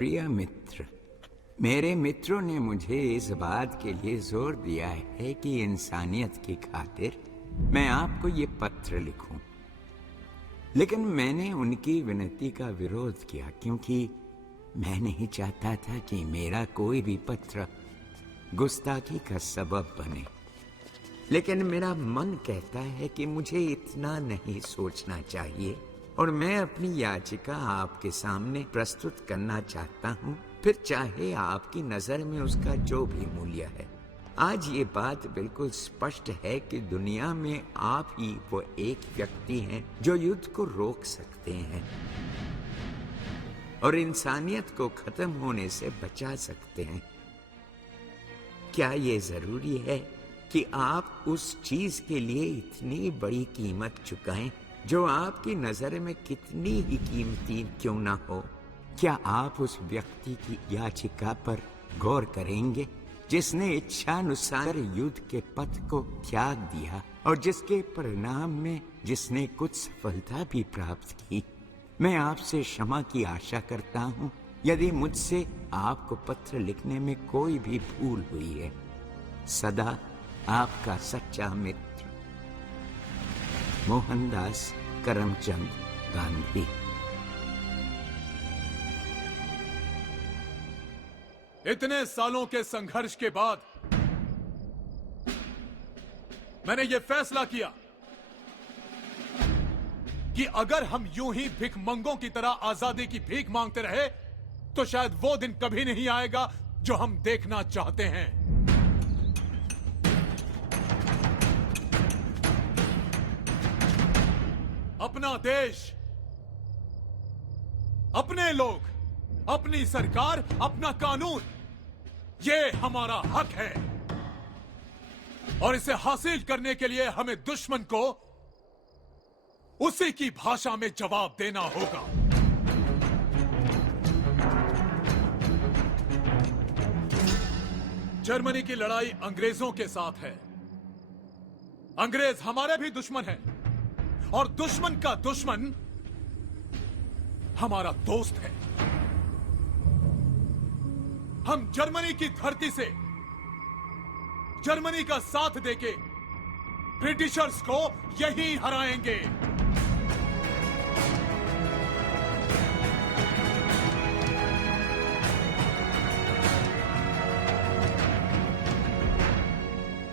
प्रिय मित्र, मेरे मित्रों ने मुझे इस बात के लिए जोर दिया है कि इंसानियत की खातिर मैं आपको ये पत्र लिखूं। लेकिन मैंने उनकी विनती का विरोध किया, क्योंकि मैं नहीं चाहता था कि मेरा कोई भी पत्र गुस्ताखी का सबब बने। लेकिन मेरा मन कहता है कि मुझे इतना नहीं सोचना चाहिए, और मैं अपनी याचिका आपके सामने प्रस्तुत करना चाहता हूं, फिर चाहे आपकी नजर में उसका जो भी मूल्य है। आज ये बात बिल्कुल स्पष्ट है कि दुनिया में आप ही वो एक व्यक्ति हैं जो युद्ध को रोक सकते हैं और इंसानियत को खत्म होने से बचा सकते हैं। क्या ये जरूरी है कि आप उस चीज के लिए इतनी बड़ी कीमत चुकाएं जो आपकी नजर में कितनी ही कीमती क्यों ना हो? क्या आप उस व्यक्ति की याचिका पर गौर करेंगे जिसने इच्छानुसार युद्ध के पथ को त्याग दिया और जिसके परिणाम में जिसने कुछ सफलता भी प्राप्त की? मैं आपसे क्षमा की आशा करता हूं यदि मुझसे आपको पत्र लिखने में कोई भी भूल हुई है। सदा आपका सच्चा मित्र, मोहनदास करमचंद गांधी। इतने सालों के संघर्ष के बाद मैंने यह फैसला किया कि अगर हम यूं ही भिखमंगों की तरह आजादी की भीख मांगते रहे तो शायद वो दिन कभी नहीं आएगा जो हम देखना चाहते हैं। अपना देश, अपने लोग, अपनी सरकार, अपना कानून, ये हमारा हक है और इसे हासिल करने के लिए हमें दुश्मन को उसी की भाषा में जवाब देना होगा। जर्मनी की लड़ाई अंग्रेजों के साथ है। अंग्रेज हमारे भी दुश्मन हैं और दुश्मन का दुश्मन हमारा दोस्त है। हम जर्मनी की धरती से जर्मनी का साथ देके ब्रिटिशर्स को यही हराएंगे।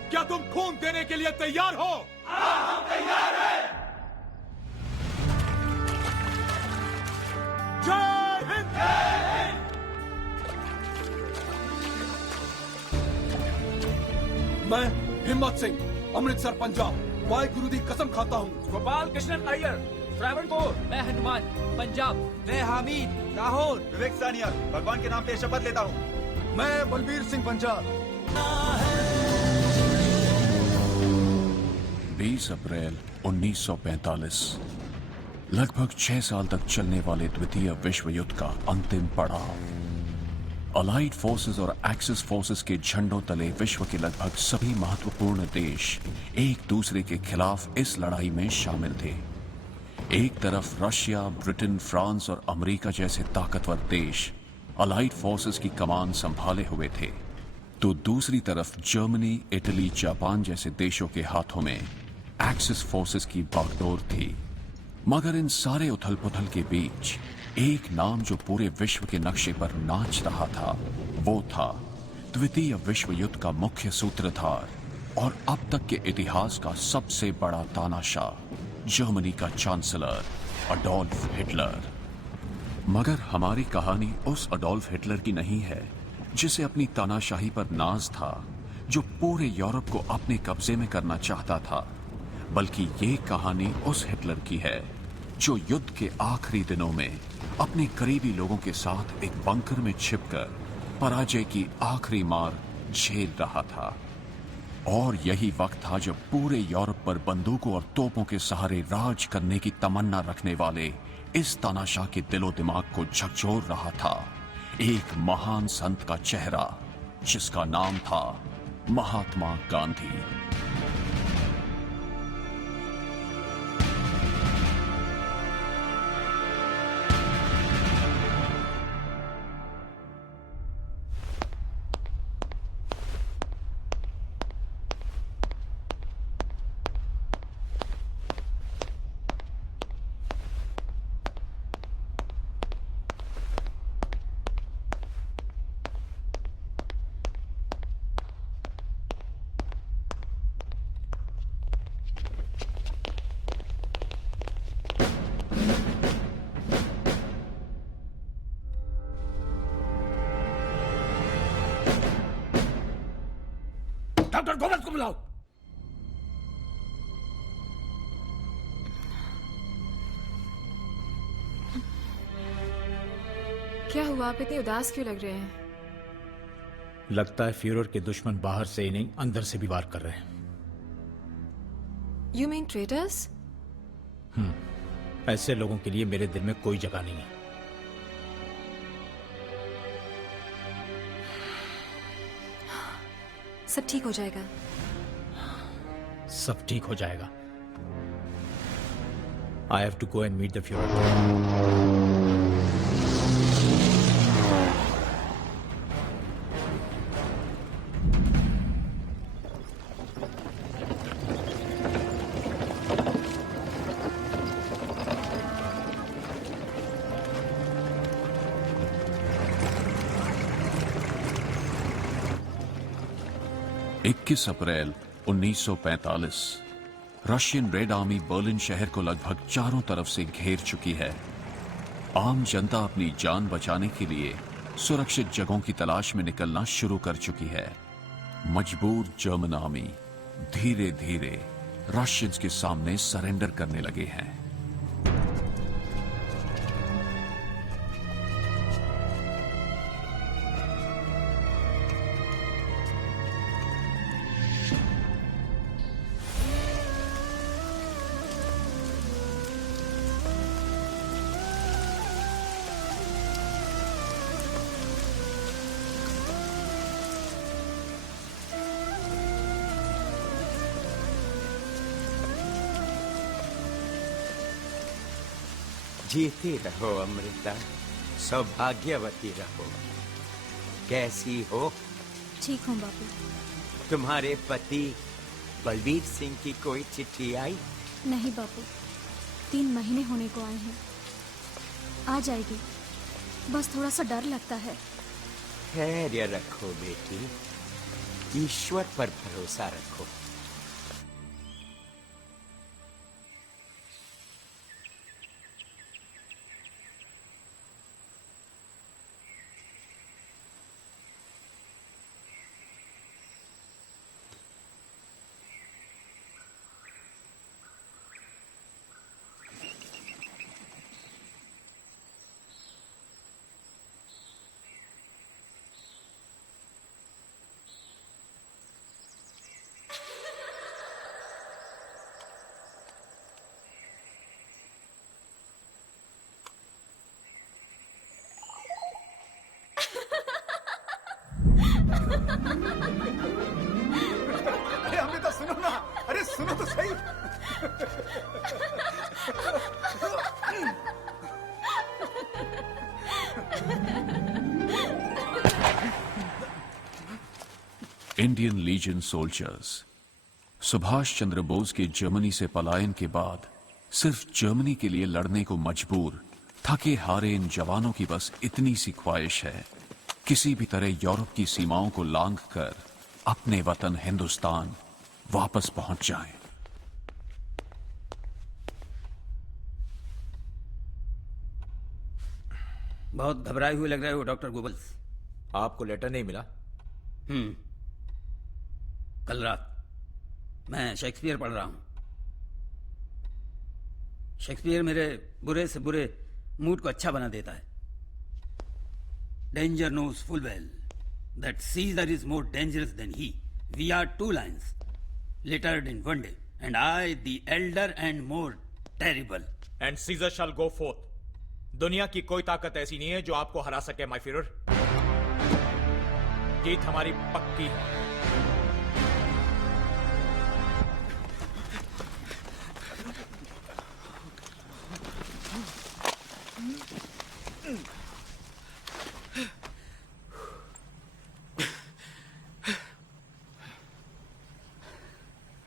क्या तुम खून देने के लिए तैयार हो? हाँ, हम तैयार हैं। जय हिंद! जय हिंद! मैं हिम्मत सिंह, अमृतसर, पंजाब, वाहिगुरु दी कसम खाता हूँ। गोपाल कृष्णन अय्यर, श्रावणकोर। मैं हनुमान, पंजाब। मैं हामिद, लाहौर। विवेक सानिया, भगवान के नाम पे शपथ लेता हूँ। मैं बलबीर सिंह, पंजाब। 20 अप्रैल 1945 लगभग 6 साल तक चलने वाले द्वितीय विश्व युद्ध का अंतिम पड़ाव। अलाइड फोर्सेस और एक्सिस फोर्सेस के झंडों तले विश्व के लगभग सभी महत्वपूर्ण देश एक दूसरे के खिलाफ इस लड़ाई में शामिल थे। एक तरफ रशिया, ब्रिटेन, फ्रांस और अमेरिका जैसे ताकतवर देश अलाइड फोर्सेस की कमान संभाले हुए थे, तो दूसरी तरफ जर्मनी, इटली, जापान जैसे देशों के हाथों में एक्सिस फोर्सेस की बागडोर थी। मगर इन सारे उथल पुथल के बीच एक नाम जो पूरे विश्व के नक्शे पर नाच रहा था, वो था द्वितीय विश्व युद्ध का मुख्य सूत्रधार और अब तक के इतिहास का सबसे बड़ा तानाशाह, जर्मनी का चांसलर अडोल्फ हिटलर। मगर हमारी कहानी उस अडोल्फ हिटलर की नहीं है जिसे अपनी तानाशाही पर नाज था, जो पूरे यूरोप को अपने कब्जे में करना चाहता था, बल्कि ये कहानी उस हिटलर की है जो युद्ध के आखिरी दिनों में अपने करीबी लोगों के साथ एक बंकर में छिपकर पराजय की आखिरी मार झेल रहा था। और यही वक्त था जब पूरे यूरोप पर बंदूकों और तोपों के सहारे राज करने की तमन्ना रखने वाले इस तानाशाह के दिलो दिमाग को झकझोर रहा था एक महान संत का चेहरा, जिसका नाम था महात्मा गांधी। डॉक्टर गोविंद को बुलाओ। क्या हुआ? आप इतने उदास क्यों लग रहे हैं? लगता है फ्यूरर के दुश्मन बाहर से ही नहीं अंदर से भी वार कर रहे हैं। You mean traitors? ऐसे लोगों के लिए मेरे दिल में कोई जगह नहीं है। सब ठीक हो जाएगा। सब ठीक हो जाएगा। I have to go and meet the Führer. April 1945 Russian red army Berlin शहर को लगभग चारों तरफ से घेर चुकी है। आम जनता अपनी जान बचाने के लिए सुरक्षित जगहों की तलाश में निकलना शुरू कर चुकी है। मजबूर जर्मन आर्मी धीरे धीरे रशियंस के सामने सरेंडर करने लगे हैं। जीती रहो अमृता, सौभाग्यवती रहो। कैसी हो? ठीक हूँ बापू। तुम्हारे पति बलबीर सिंह की कोई चिट्ठी आई? नहीं बापू, 3 महीने होने को आए हैं। आ जाएगी, बस थोड़ा सा डर लगता है। धैर्य रखो बेटी, ईश्वर पर भरोसा रखो। अरे अमृता सुनो ना, अरे सुनो तो सही। Indian legion soldiers Subhash Chandra Bose के जर्मनी से पलायन के बाद सिर्फ जर्मनी के लिए लड़ने को मजबूर थके हारे इन जवानों की बस इतनी सी ख्वाहिश है, किसी भी तरह यूरोप की सीमाओं को लांघ कर अपने वतन हिंदुस्तान वापस पहुंच जाएं। बहुत घबराए हुए लग रहे हो डॉक्टर गोबल्स। आपको लेटर नहीं मिला? कल रात मैं शेक्सपियर पढ़ रहा हूं। शेक्सपियर मेरे बुरे से बुरे मूड को अच्छा बना देता है। Danger knows full well that Caesar is more dangerous than he. We are 2 lions littered in one day, and I the elder and more terrible. And Caesar shall go forth. दुनिया की कोई ताकत ऐसी नहीं है जो आपको हरा सके माय फ्यूरर। जीत हमारी पक्की है।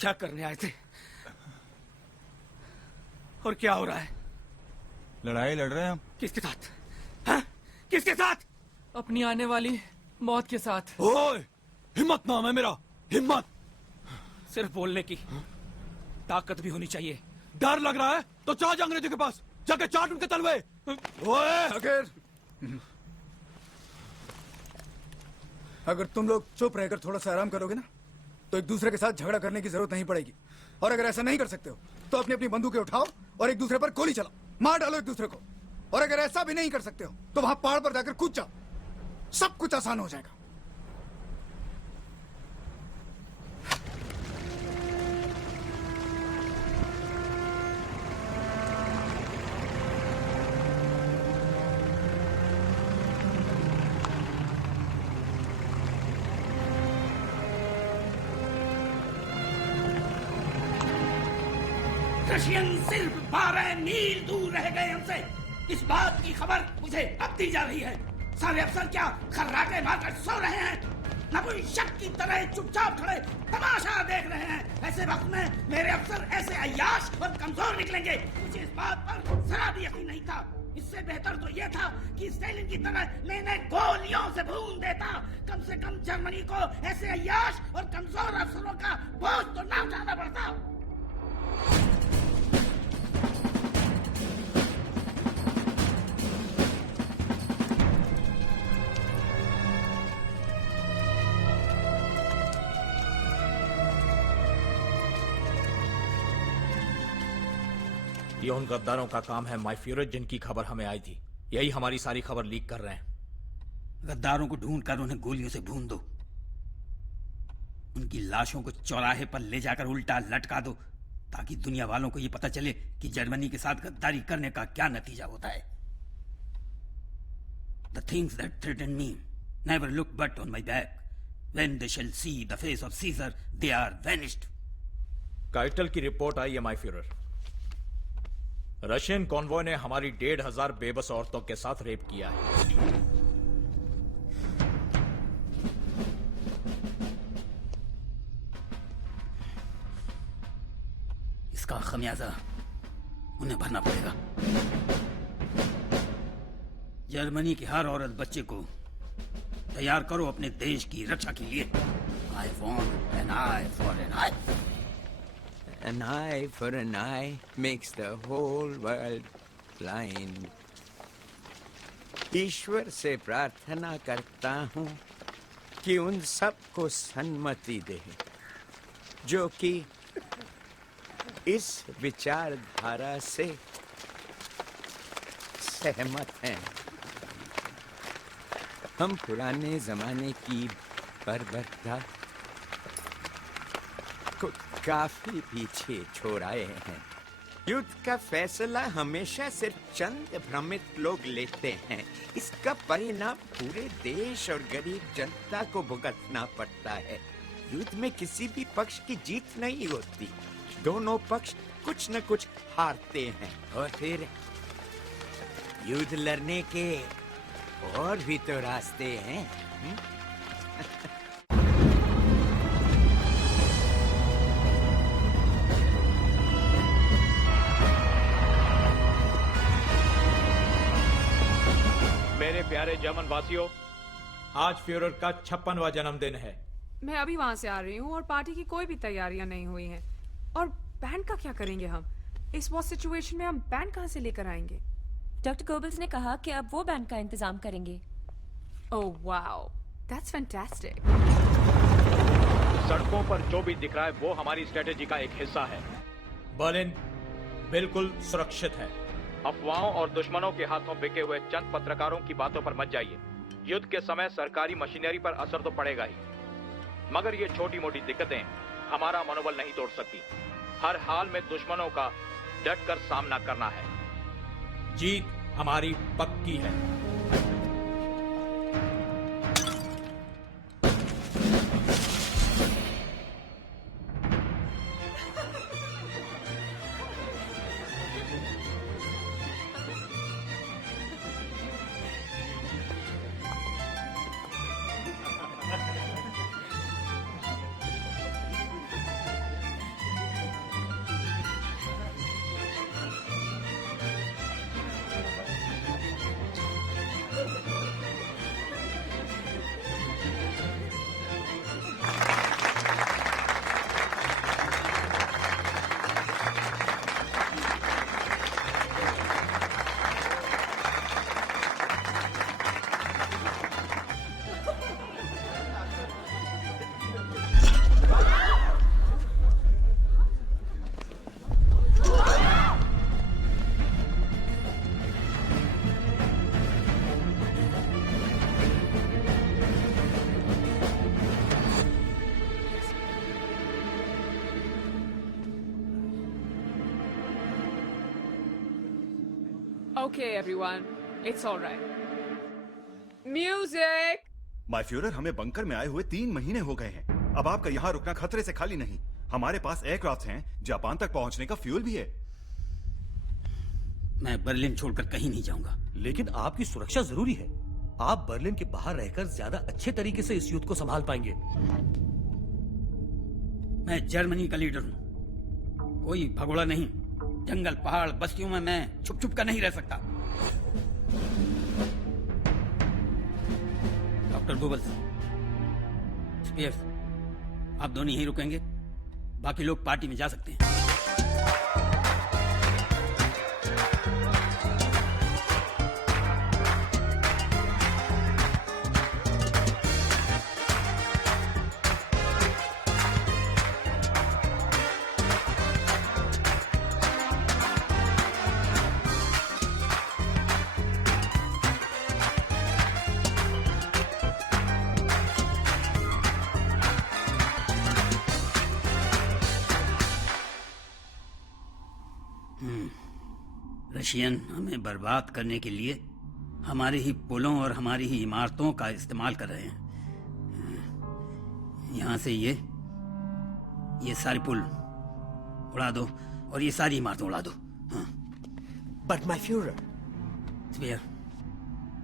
क्या करने आए थे और क्या हो रहा है? लड़ाई लड़ रहे हैं हम। किसके साथ? हाँ? किसके साथ? अपनी आने वाली मौत के साथ। ओए, हिम्मत नाम है मेरा, हिम्मत। सिर्फ बोलने की ताकत भी होनी चाहिए। डर लग रहा है तो चला जा अंग्रेजों के पास, जाके चाट उनके तलवे। ओए, अगर तुम लोग चुप रहकर थोड़ा सा आराम करोगे ना तो एक दूसरे के साथ झगड़ा करने की जरूरत नहीं पड़ेगी। और अगर ऐसा नहीं कर सकते हो तो अपनी अपनी बंदूकें उठाओ और एक दूसरे पर गोली चलाओ, मार डालो एक दूसरे को। और अगर ऐसा भी नहीं कर सकते हो तो वहां पहाड़ पर जाकर कूद जाओ, सब कुछ आसान हो जाएगा। रशियन सिर्फ 12 मील दूर रह गए हमसे। इस बात की खबर मुझे अब दी जा रही है। सारे अफसर क्या खर्राटे मारकर सो रहे हैं? न कोई शक की तरह चुपचाप खड़े तमाशा देख रहे हैं। ऐसे वक्त में मेरे अफसर ऐसे अय्याश और कमजोर निकलेंगे, मुझे इस बात पर जरा भी यकीन नहीं था। इससे बेहतर तो यह था कि स्टालिन की तरह मैंने गोलियों से भून देता। कम से कम जर्मनी को ऐसे अय्याश और कमजोर अफसरों का बोझ तो न उठाना पड़ता। ये उन गद्दारों का काम है माय फ्यूरर, जिनकी खबर हमें आई थी। यही हमारी सारी खबर लीक कर रहे हैं। गद्दारों को ढूंढकर उन्हें गोलियों से भून दो। उनकी लाशों को चौराहे पर ले जाकर उल्टा लटका दो, ताकि दुनिया वालों को यह पता चले कि जर्मनी के साथ गद्दारी करने का क्या नतीजा होता है। The things that threaten me never look but on my back. When they shall see the face of Caesar, they are vanished. Coital की रिपोर्ट आई है माय फ्यूरर। रशियन कॉन्वॉय ने हमारी 1500 बेबस औरतों के साथ रेप किया है। इसका खमियाजा उन्हें भरना पड़ेगा। जर्मनी की हर औरत बच्चे को तैयार करो अपने देश की रक्षा के लिए। I want an eye for an eye. An eye for an eye makes the whole world blind. ईश्वर से प्रार्थना करता हूँ कि उन सबको सन्मति दे जो कि इस विचारधारा से सहमत हैं। हम पुराने जमाने की बर्बरता को काफी पीछे छोड़ आए हैं। युद्ध का फैसला हमेशा सिर्फ चंद भ्रमित लोग लेते हैं। इसका परिणाम पूरे देश और गरीब जनता को भुगतना पड़ता है। युद्ध में किसी भी पक्ष की जीत नहीं होती, दोनों पक्ष कुछ न कुछ हारते हैं। और फिर युद्ध लड़ने के और भी तो रास्ते हैं। मेरे प्यारे जर्मन वासियों, आज फ्यूरर का 56वां जन्मदिन है। मैं अभी वहाँ से आ रही हूँ और पार्टी की कोई भी तैयारियां नहीं हुई हैं। और बैंड का क्या करेंगे हम? इस वॉर सिचुएशन में हम बैंड कहाँ से लेकर आएंगे? डॉक्टर गोबल्स ने कहा कि अब वो बैंड का इंतजाम करेंगे। Oh wow, that's fantastic. सड़कों पर जो भी दिख रहा है वो हमारी स्ट्रेटेजी का एक हिस्सा है। बर्लिन बिल्कुल सुरक्षित है। अफवाहों और दुश्मनों के हाथों बिके हुए चंद पत्रकारों की बातों पर मत जाइए। युद्ध के समय सरकारी मशीनरी पर असर तो पड़ेगा ही, मगर ये छोटी मोटी दिक्कतें हमारा मनोबल नहीं तोड़ सकती। हर हाल में दुश्मनों का डट कर सामना करना है। जीत हमारी पक्की है। Okay, everyone. It's all right. Music! My Führer, हमें बंकर में आए हुए 3 महीने हो गए हैं। अब आपका यहाँ रुकना खतरे से खाली नहीं। हमारे पास एयरक्राफ्ट हैं, जापान तक पहुँचने का फ्यूल भी है। मैं बर्लिन छोड़कर कहीं नहीं जाऊंगा। लेकिन आपकी सुरक्षा जरूरी है। आप बर्लिन के बाहर रहकर ज्यादा अच्छे तरीके से इस युद्ध को संभाल पाएंगे। मैं जर्मनी का लीडर हूँ, कोई भगोड़ा नहीं। जंगल, पहाड़, बस्तियों में मैं छुप छुप कर नहीं रह सकता। डॉक्टर गोबल्स, स्पीयर्स, आप दोनों यहीं रुकेंगे, बाकी लोग पार्टी में जा सकते हैं। रशियन हमें बर्बाद करने के लिए हमारे ही पुलों और हमारी ही इमारतों का इस्तेमाल कर रहे हैं। यहाँ से ये सारे पुल उड़ा दो और ये सारी इमारतें उड़ा दो। बट माय फ्यूरर, स्पीयर,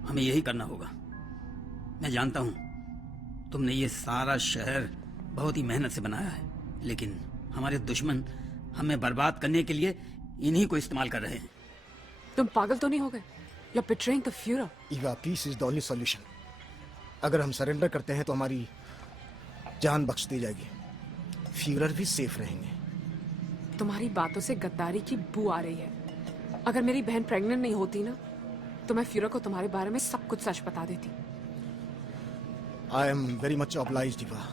हमें यही करना होगा। मैं जानता हूँ तुमने ये सारा शहर बहुत ही मेहनत से बनाया है, लेकिन हमारे दुश्मन हमें बर्बाद करने के लिए इन्हीं को इस्तेमाल कर रहे हैं। तुम पागल तो नहीं हो गए? You're betraying the Führer. Eva, peace is the only solution. अगर हम सरेंडर करते हैं तो हमारी जान बख्श दी जाएगी, फ्यूरर भी सेफ रहेंगे। तुम्हारी बातों से गद्दारी की बू आ रही है। अगर मेरी बहन प्रेग्नेंट नहीं होती ना, तो मैं फ्यूरर को तुम्हारे बारे में सब कुछ सच बता देती। I am very much obliged Eva,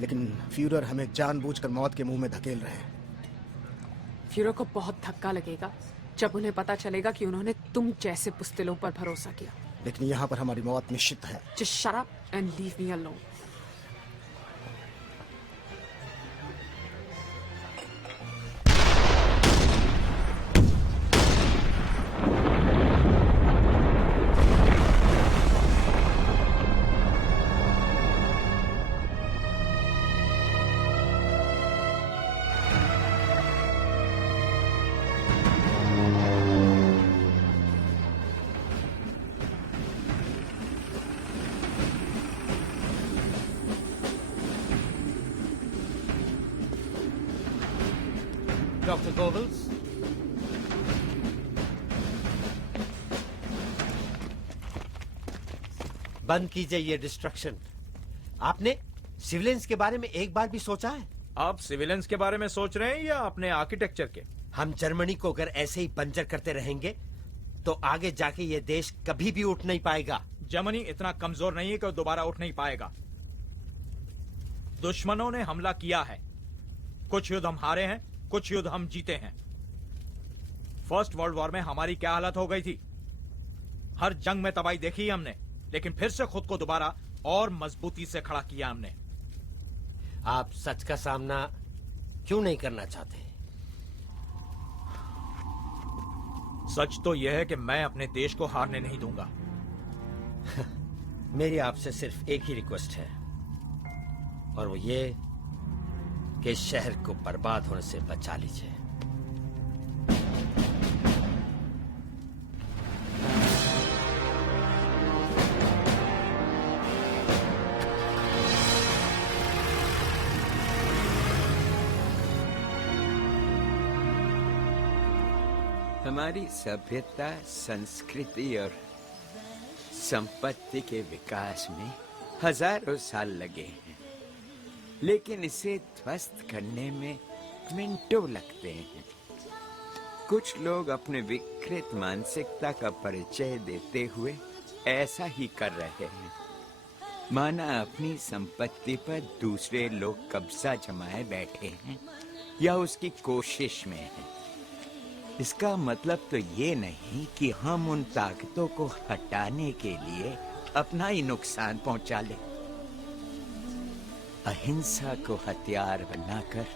लेकिन फ्यूरर हमें जानबूझकर मौत के मुंह में धकेल रहे हैं। फ्यूरर को बहुत धक्का लगेगा जब उन्हें पता चलेगा कि उन्होंने तुम जैसे बुस्तिलों पर भरोसा किया। लेकिन यहाँ पर हमारी मौत निश्चित है। Just shut up and leave me alone. Doctor Goebbels, बंद कीजिए ये डिस्ट्रक्शन। आपने सिविलियंस के बारे में एक बार भी सोचा है? आप सिविलियंस के बारे में सोच रहे हैं या अपने आर्किटेक्चर के? हम जर्मनी को अगर ऐसे ही बंजर करते रहेंगे तो आगे जाके ये देश कभी भी उठ नहीं पाएगा। जर्मनी इतना कमजोर नहीं है कि दोबारा उठ नहीं पाएगा। दुश्मनों ने हमला किया है, कुछ युद्ध हम हारे हैं, कुछ युद्ध हम जीते हैं। फर्स्ट वर्ल्ड वॉर में हमारी क्या हालत हो गई थी? हर जंग में तबाही देखी हमने, लेकिन फिर से खुद को दोबारा और मजबूती से खड़ा किया हमने। आप सच का सामना क्यों नहीं करना चाहते? सच तो यह है कि मैं अपने देश को हारने नहीं दूंगा। मेरी आपसे सिर्फ एक ही रिक्वेस्ट है, और वो ये कि इस शहर को बर्बाद होने से बचा लीजिए। हमारी सभ्यता, संस्कृति और संपत्ति के विकास में हजारों साल लगे हैं, लेकिन इसे ध्वस्त करने में मिनटों लगते हैं। कुछ लोग अपने विकृत मानसिकता का परिचय देते हुए ऐसा ही कर रहे हैं, माना अपनी संपत्ति पर दूसरे लोग कब्जा जमाए बैठे हैं या उसकी कोशिश में हैं। इसका मतलब तो ये नहीं कि हम उन ताकतों को हटाने के लिए अपना ही नुकसान पहुंचा लें। अहिंसा को हथियार बनाकर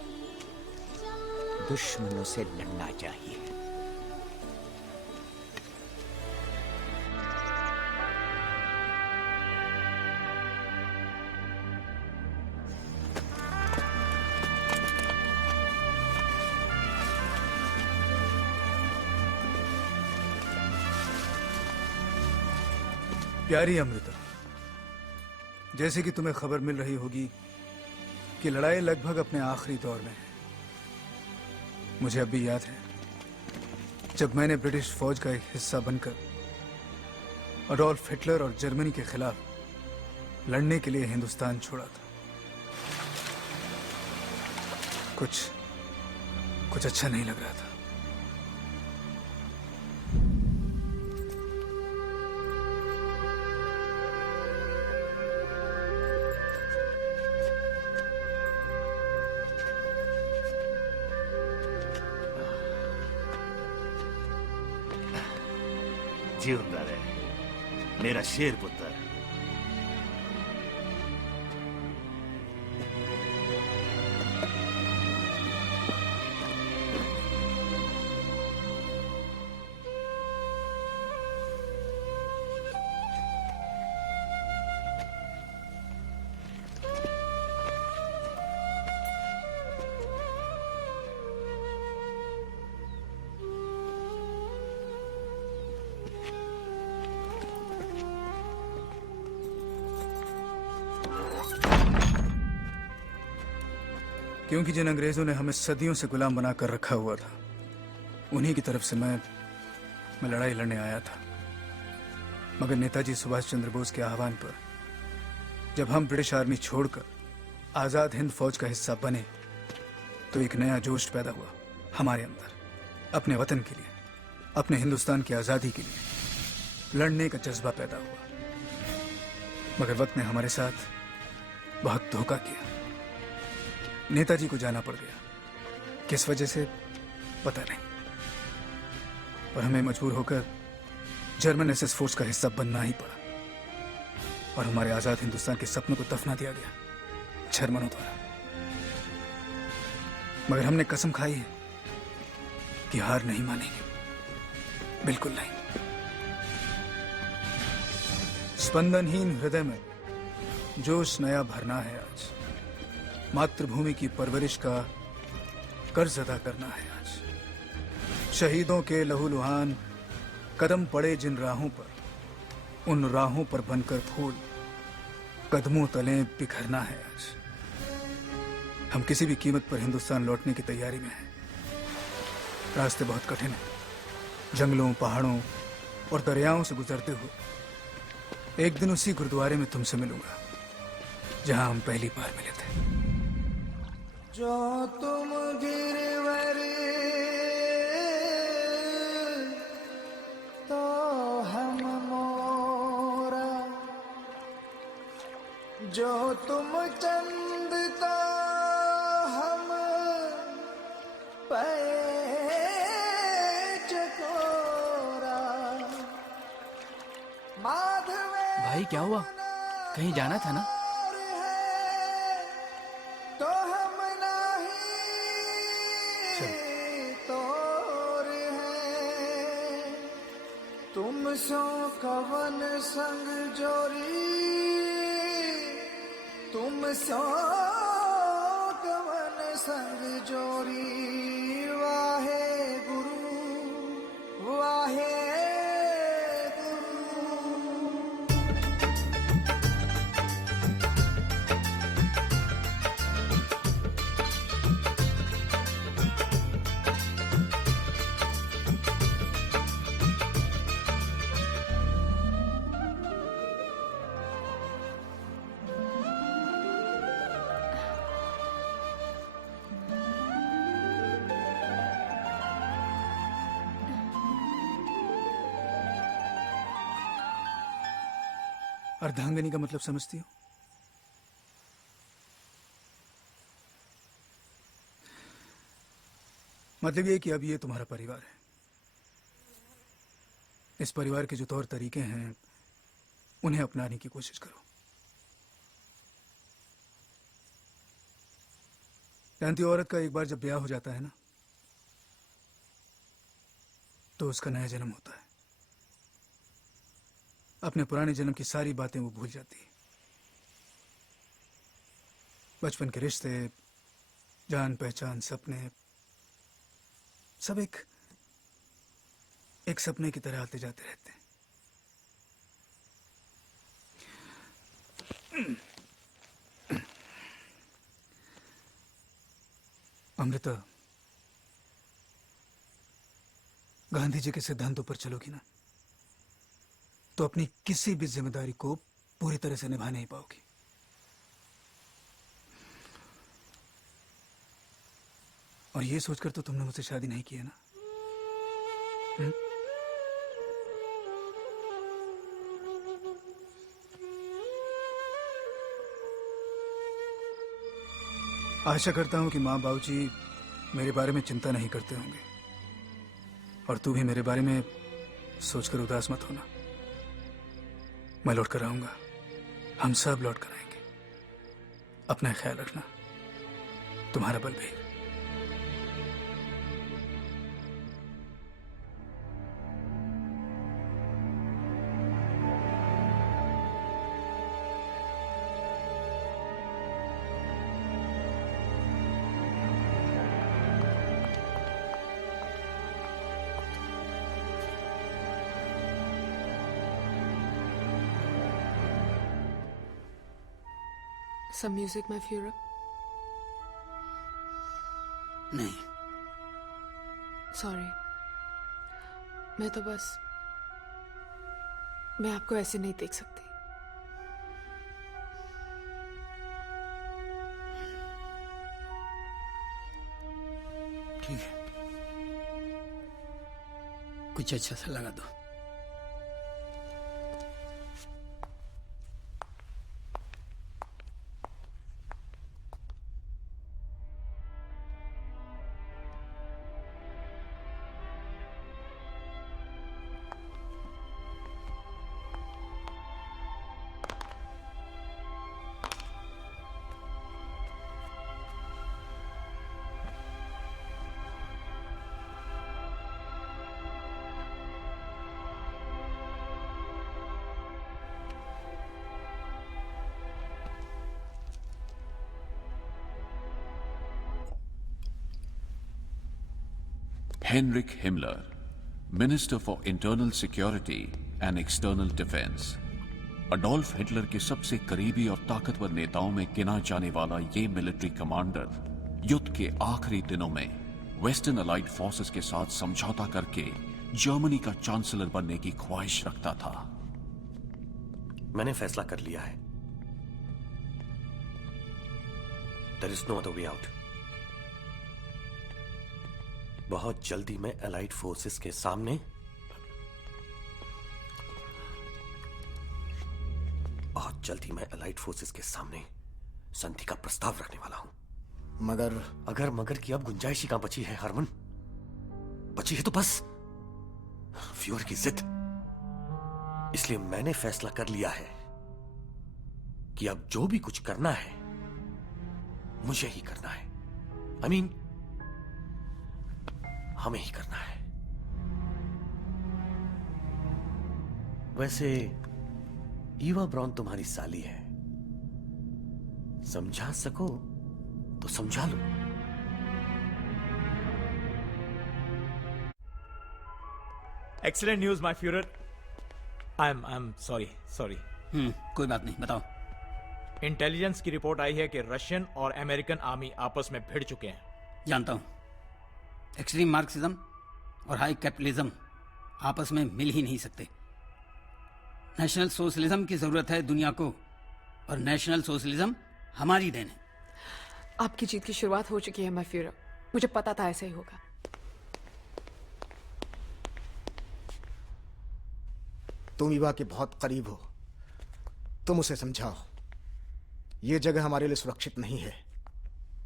दुश्मनों से लड़ना चाहिए। प्यारी अमृता, जैसे कि तुम्हें खबर मिल रही होगी कि लड़ाई लगभग अपने आखिरी दौर में है। मुझे अब भी याद है जब मैंने ब्रिटिश फौज का एक हिस्सा बनकर अडोल्फ हिटलर और जर्मनी के खिलाफ लड़ने के लिए हिंदुस्तान छोड़ा था। कुछ अच्छा नहीं लग रहा था। जिंदा रहे मेरा शेर पुत्र। क्योंकि जिन अंग्रेजों ने हमें सदियों से गुलाम बनाकर रखा हुआ था, उन्हीं की तरफ से मैं लड़ाई लड़ने आया था। मगर नेताजी सुभाष चंद्र बोस के आह्वान पर जब हम ब्रिटिश आर्मी छोड़कर आजाद हिंद फौज का हिस्सा बने तो एक नया जोश पैदा हुआ हमारे अंदर, अपने वतन के लिए, अपने हिंदुस्तान की आजादी के लिए लड़ने का जज्बा पैदा हुआ। मगर वक्त ने हमारे साथ बहुत धोखा किया। नेताजी को जाना पड़ गया, किस वजह से पता नहीं, और हमें मजबूर होकर जर्मन एसएस फोर्स का हिस्सा बनना ही पड़ा और हमारे आजाद हिंदुस्तान के सपनों को दफना दिया गया जर्मनों द्वारा। मगर हमने कसम खाई है कि हार नहीं मानेंगे, बिल्कुल नहीं। स्पंदनहीन हृदय में जोश नया भरना है आज, मातृभूमि की परवरिश का कर्ज अदा करना है आज। शहीदों के लहूलुहान कदम पड़े जिन राहों पर, उन राहों पर बनकर फूल कदमों तले बिखरना है आज। हम किसी भी कीमत पर हिंदुस्तान लौटने की तैयारी में हैं। रास्ते बहुत कठिन हैं, जंगलों, पहाड़ों और दरियाओं से गुजरते हुए एक दिन उसी गुरुद्वारे में तुमसे मिलूंगा जहां हम पहली बार मिले थे। जो तुम गिरवर तो हम मोरा, जो तुम चंद तो हम पे चकोरा। माधवे भाई क्या हुआ, कहीं जाना था ना? तो हम नहीं तोर हैं, तुम सो कवन संग जोरी, तुम सो कवन संग जोरी। वाहे गुरु वाहे अर्धांगिनी का मतलब समझती हो? मतलब ये कि अब ये तुम्हारा परिवार है। इस परिवार के जो तौर तरीके हैं उन्हें अपनाने की कोशिश करो। जानती हो, औरत का एक बार जब ब्याह हो जाता है ना, तो उसका नया जन्म होता है। अपने पुराने जन्म की सारी बातें वो भूल जाती है। बचपन के रिश्ते, जान पहचान, सपने, सब एक सपने की तरह आते जाते रहते हैं। अमृता, गांधी जी के सिद्धांतों पर चलोगी ना, तो अपनी किसी भी जिम्मेदारी को पूरी तरह से निभा नहीं पाओगी। और ये सोचकर तो तुमने मुझसे शादी नहीं की है ना? आशा करता हूं कि माँ बाबूजी मेरे बारे में चिंता नहीं करते होंगे, और तू भी मेरे बारे में सोचकर उदास मत होना। मैं लौट कर आऊंगा, हम सब लौट कर आएंगे। अपना ख्याल रखना। तुम्हारा Balbir. Some music, my Führer? नहीं। Sorry. मैं आपको ऐसे नहीं देख सकती। ठीक है, कुछ अच्छा सा लगा दो। Heinrich Himmler, Minister for Internal Security and External Defense. Adolf Hitler के सबसे करीबी और ताकतवर नेताओं में गिना जाने वाला ये मिलिट्री कमांडर युद्ध के आखिरी दिनों में वेस्टर्न अलाइड फोर्सेस के साथ समझौता करके जर्मनी का चांसलर बनने की ख्वाहिश रखता था। मैंने फैसला कर लिया है। There is no other way out. बहुत जल्दी मैं अलाइड फोर्सेस के सामने संधि का प्रस्ताव रखने वाला हूं। मगर की अब गुंजाइश ही कहां बची है हरमन? बची है तो बस फ्यूहर की जिद। इसलिए मैंने फैसला कर लिया है कि अब जो भी कुछ करना है मुझे ही करना है। I mean, हमें ही करना है। वैसे ईवा ब्राउन तुम्हारी साली है, समझा सको तो समझा लो। Excellent news my Führer. I am sorry. कोई बात नहीं, बताओ। इंटेलिजेंस की रिपोर्ट आई है कि रशियन और अमेरिकन आर्मी आपस में भिड़ चुके हैं। जानता हूं, एक्सट्रीम मार्क्सिज्म और हाई कैपिटलिज्म आपस में मिल ही नहीं सकते। नेशनल सोशलिज्म की जरूरत है दुनिया को, और नेशनल सोशलिज्म हमारी देन है। आपकी जीत की शुरुआत हो चुकी है माय फ्यूहर। मुझे पता था ऐसा ही होगा। तुम ईवा के बहुत करीब हो, तुम उसे समझाओ। ये जगह हमारे लिए सुरक्षित नहीं है,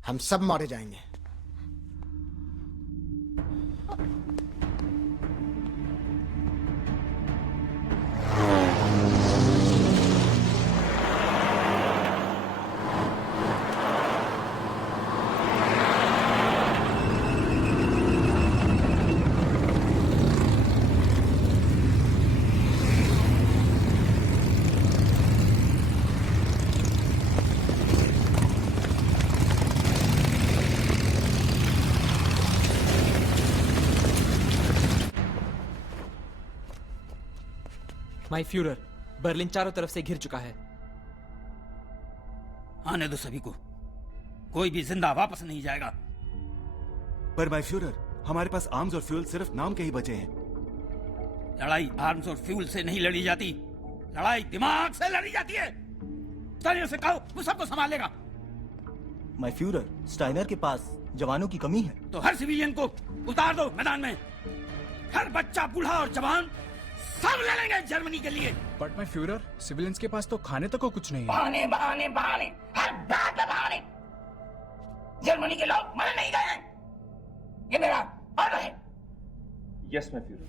हम सब मारे जाएंगे। माय फ्यूरर, बर्लिन चारों तरफ से घिर चुका है। आने दो सभी को, कोई भी जिंदा वापस नहीं जाएगा। पर माय फ्यूरर, हमारे पास आर्म्स और फ्यूल सिर्फ नाम के ही बचे हैं। लड़ाई आर्म्स और फ्यूल से नहीं लड़ी जाती, लड़ाई दिमाग से लड़ी जाती है। चलिए उसे कहो, वो सबको संभालेगा। माय फ्यूरर, स्टाइनर के पास जवानों की कमी है। तो हर सिविलियन को उतार दो मैदान में। हर बच्चा, बूढ़ा और जवान सब लड़ेंगे जर्मनी के लिए। बट माय फ्यूरर, सिविलियंस के पास तो खाने तक को कुछ नहीं है। बहाने बहाने बहाने, हर बात में बहाने। जर्मनी के लोग मर नहीं गए, ये मेरा ऑर्डर है। Yes my Führer.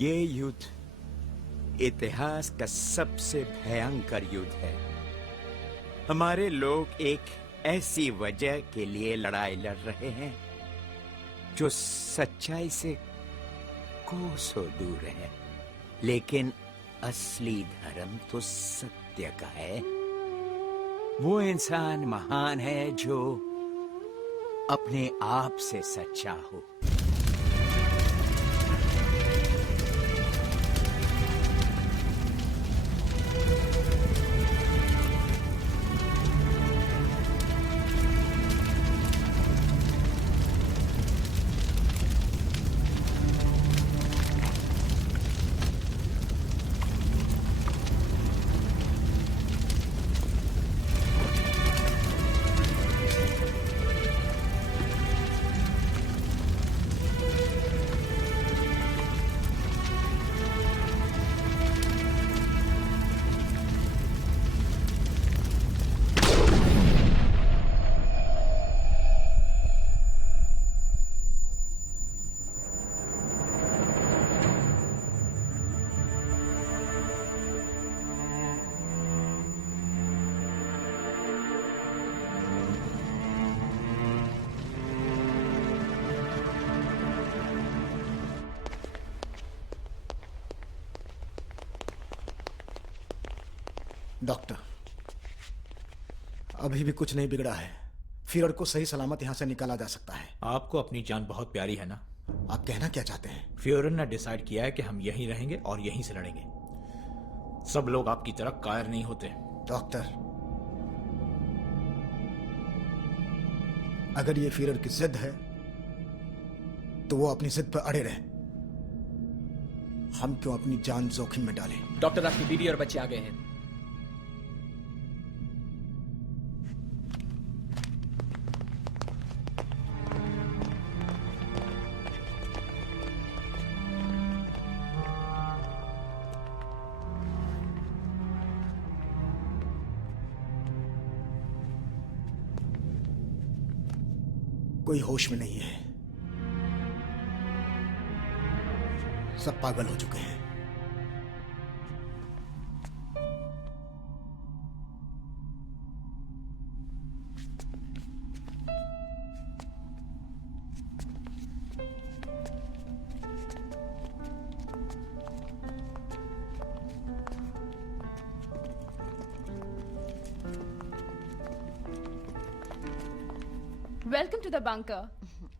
ये युद्ध इतिहास का सबसे भयंकर युद्ध है। हमारे लोग एक ऐसी वजह के लिए लड़ाई लड़ रहे हैं जो सच्चाई से कोसों दूर है, लेकिन असली धर्म तो सत्य का है। वो इंसान महान है जो अपने आप से सच्चा हो। डॉक्टर, अभी भी कुछ नहीं बिगड़ा है। फियर को सही सलामत यहां से निकाला जा सकता है। आपको अपनी जान बहुत प्यारी है ना? आप कहना क्या चाहते हैं? फ्यूरर ने डिसाइड किया है कि हम यहीं रहेंगे और यहीं से लड़ेंगे। सब लोग आपकी तरह कायर नहीं होते। डॉक्टर, अगर ये फियर की जिद है तो वो अपनी जिद पर अड़े रहे। हम क्यों अपनी जान जोखिम में डालें? डॉक्टर, आपकी बीवी और बच्चे आ गए हैं। कोई होश में नहीं है, सब पागल हो चुके हैं। Welcome to the bunker.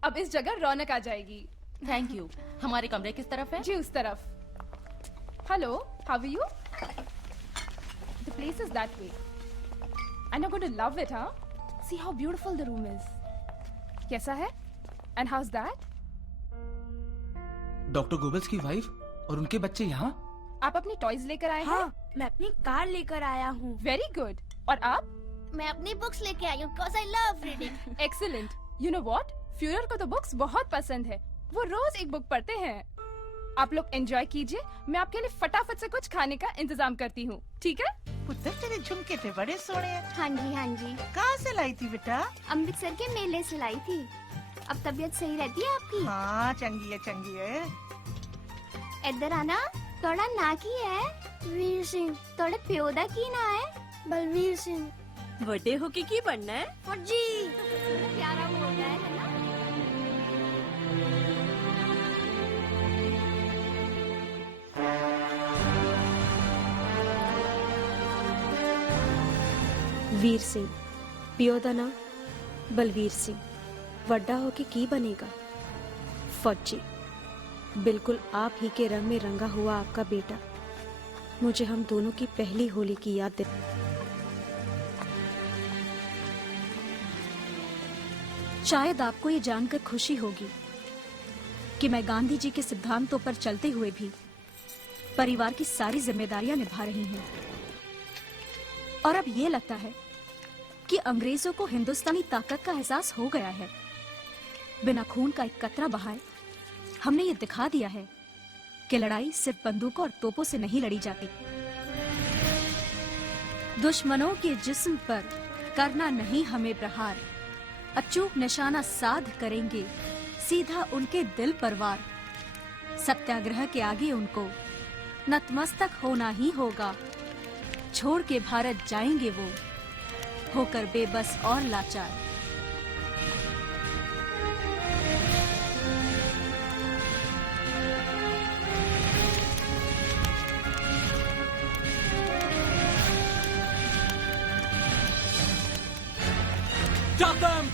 अब इस जगह रौनक आ जाएगी। Thank you. हमारे कमरे किस तरफ है? जी उस तरफ। Hello, how are you? The place is that way and you are going to love it, हाँ? See how beautiful the room is. कैसा है? And how is that? Doctor Goebbels की वाइफ और उनके बच्चे यहाँ? आप अपनी टॉयज लेकर आए हैं? हाँ, मैं अपनी कार लेकर आया हूँ। Very good. और आप? मैं अपनी बुक्स लेके आई हूँ because I love reading. Excellent. You know what? Führer को तो बुक्स बहुत पसंद है। वो रोज एक बुक पढ़ते हैं। आप लोग एंजॉय कीजिए, मैं आपके लिए फटाफट से कुछ खाने का इंतजाम करती हूँ, ठीक है? पुत्र, तेरे झुमके थे बड़े सोने हैं। हाँ जी, हाँ जी। कहाँ से लाई थी बेटा? अमृतसर के मेले से लाई थी। अब तबीयत सही रहती है आपकी? हाँ, चंगी है, चंगी है। इधर आना। थोड़ा ना की है वीर सिंह, थोड़े प्योदा की ना है बलवीर सिंह। बड़े होके की बनना है? फौजी। प्यारा बोल रहा है ना? वीर सिंह, पियोदा ना बलवीर सिंह। वड्डा होके की बनेगा? फौजी। बिल्कुल आप ही के रंग में रंगा हुआ आपका बेटा मुझे हम दोनों की पहली होली की याद दे। शायद आपको ये जानकर खुशी होगी कि मैं गांधी जी के सिद्धांतों पर चलते हुए भी परिवार की सारी जिम्मेदारियां निभा रही हूं। और अब ये लगता है कि अंग्रेजों को हिंदुस्तानी ताकत का एहसास हो गया है। बिना खून का एक कतरा बहाए हमने ये दिखा दिया है कि लड़ाई सिर्फ बंदूकों और तोपों से नहीं लड़ी जाती। दुश्मनों के जिस्म पर करना नहीं हमें प्रहार, अचूक निशाना साध करेंगे सीधा उनके दिल पर वार। सत्याग्रह के आगे उनको नतमस्तक होना ही होगा, छोड़ के भारत जाएंगे वो होकर बेबस और लाचार। Stop them!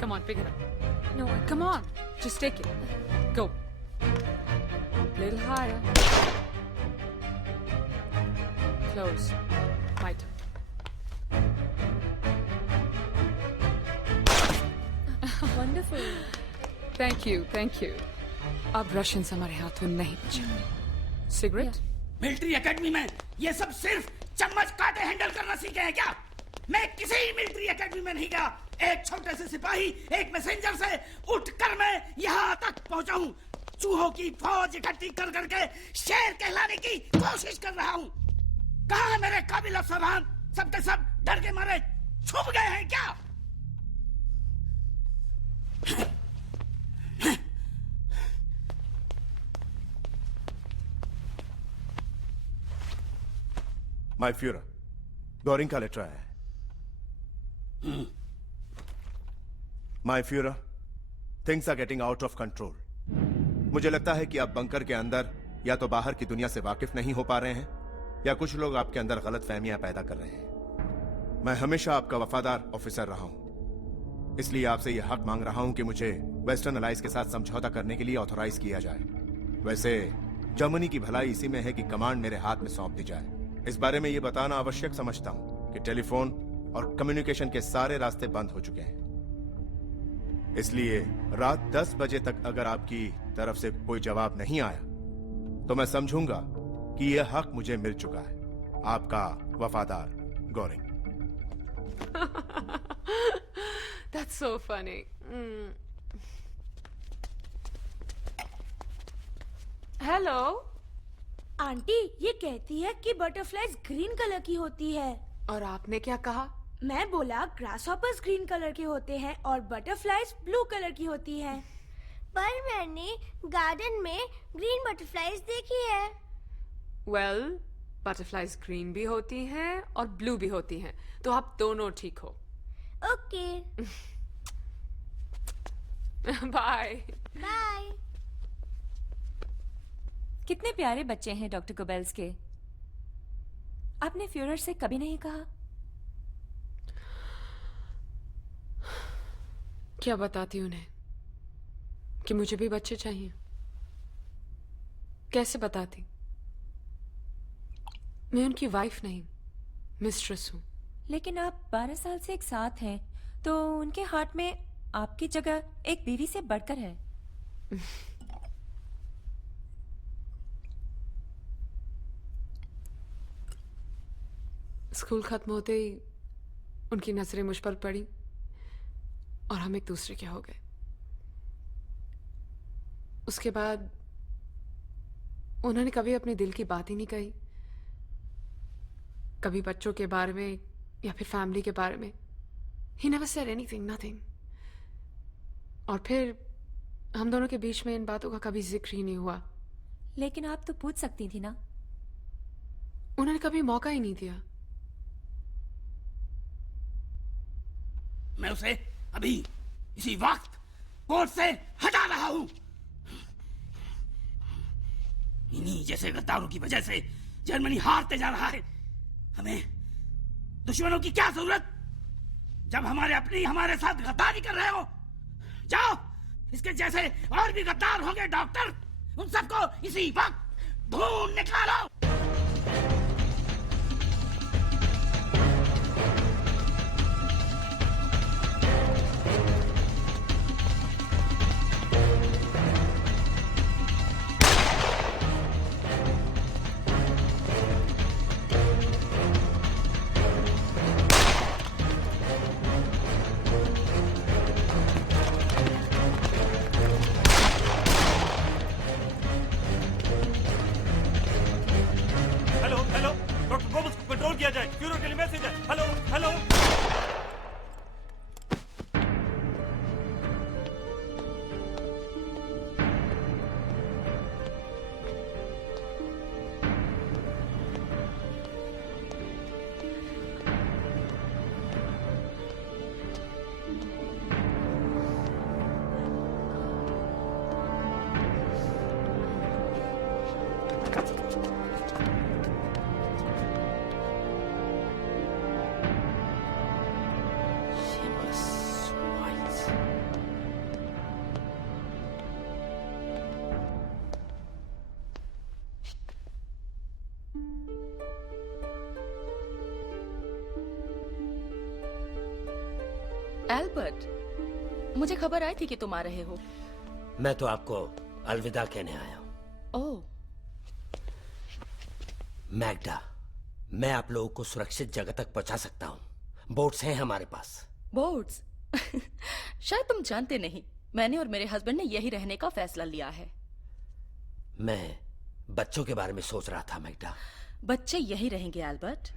Come on, pick it up. No, come on. Just take it. Go. Little higher. Close. My turn. Wonderful. Thank you, thank you. अब रशियंस हमारे हाथों नहीं बचेंगे। सिगरेट? मिलिट्री एकेडमी में ये सब सिर्फ चम्मच काटे हैंडल करना सीखे हैं क्या? मैं किसी मिलिट्री एकेडमी में नहीं गया। एक छोटे से सिपाही, एक मैसेंजर से उठकर मैं यहाँ तक पहुँचा हूँ। चूहों की फौज इकट्ठी कर करके शेर कहलाने की कोशिश कर रहा हूँ। कहाँ है मेरे काबिल अफसरान? सबके सब डर के मारे छुप गए हैं क्या? माय फ्यूरर, गॉरिंग का लेटर आया है। My Führer, things are getting out of control. मुझे लगता है कि आप बंकर के अंदर या तो बाहर की दुनिया से वाकिफ नहीं हो पा रहे हैं या कुछ लोग आपके अंदर गलत फहमियां पैदा कर रहे हैं। मैं हमेशा आपका वफादार ऑफिसर रहा हूं, इसलिए आपसे यह हक मांग रहा हूं कि मुझे वेस्टर्न अलाइज के साथ समझौता करने के लिए ऑथोराइज किया जाए। वैसे जर्मनी की भलाई इसी में है कि कमांड मेरे हाथ में सौंप दी जाए। इस बारे में यह बताना आवश्यक समझता हूं कि टेलीफोन और कम्युनिकेशन के सारे रास्ते बंद हो चुके हैं। इसलिए रात 10 बजे तक अगर आपकी तरफ से कोई जवाब नहीं आया तो मैं समझूंगा कि यह हक मुझे मिल चुका है। आपका वफादार गॉरिंग। That's so funny. Hello aunty, ये कहती है कि बटरफ्लाइज ग्रीन कलर की होती है। और आपने क्या कहा? मैं बोला ग्रास हॉपर्स ग्रीन कलर के होते हैं और बटरफ्लाइज ब्लू कलर की होती हैं। पर मैंने गार्डन में ग्रीन बटरफ्लाइज देखी है। वेल, बटरफ्लाइज ग्रीन भी होती हैं और ब्लू भी होती हैं, तो आप दोनों ठीक हो। ओके। Bye bye. कितने प्यारे बच्चे हैं डॉक्टर गोबेल्स के। आपने फ्यूरर से कभी नहीं कहा? क्या बताती उन्हें कि मुझे भी बच्चे चाहिए? कैसे बताती? मैं उनकी वाइफ नहीं, मिस्ट्रेस हूं। लेकिन आप 12 साल से एक साथ हैं, तो उनके हार्ट में आपकी जगह एक बीवी से बढ़कर है। स्कूल खत्म होते ही उनकी नजरें मुझ पर पड़ी और हम एक दूसरे के हो गए। उसके बाद उन्होंने कभी अपने दिल की बात ही नहीं कही, कभी बच्चों के बारे में या फिर फैमिली के बारे में। He never said anything, nothing. और फिर हम दोनों के बीच में इन बातों का कभी जिक्र ही नहीं हुआ। लेकिन आप तो पूछ सकती थी ना। उन्होंने कभी मौका ही नहीं दिया। मैं उसे अभी इसी वक्त कोर्ट से हटा रहा हूं। इन्हीं जैसे गद्दारों की वजह से जर्मनी हारते जा रहा है। हमें दुश्मनों की क्या जरूरत, जब हमारे अपने हमारे साथ गद्दारी कर रहे हो। जाओ, इसके जैसे और भी गद्दार होंगे डॉक्टर, उन सबको इसी वक्त ढूंढ निकालो। एल्बर्ट, मुझे खबर आई थी कि तुम आ रहे हो। मैं तो आपको अलविदा कहने आया हूं। ओह। मैग्डा, मैं आप लोगों को सुरक्षित जगह तक पहुंचा सकता हूं। बोट्स हैं हमारे पास। बोट्स? शायद तुम जानते नहीं, मैंने और मेरे हस्बैंड ने यही रहने का फैसला लिया है। मैं बच्चों के बारे में सोच रहा था मैग्डा। बच्चे यही रहेंगे एल्बर्ट।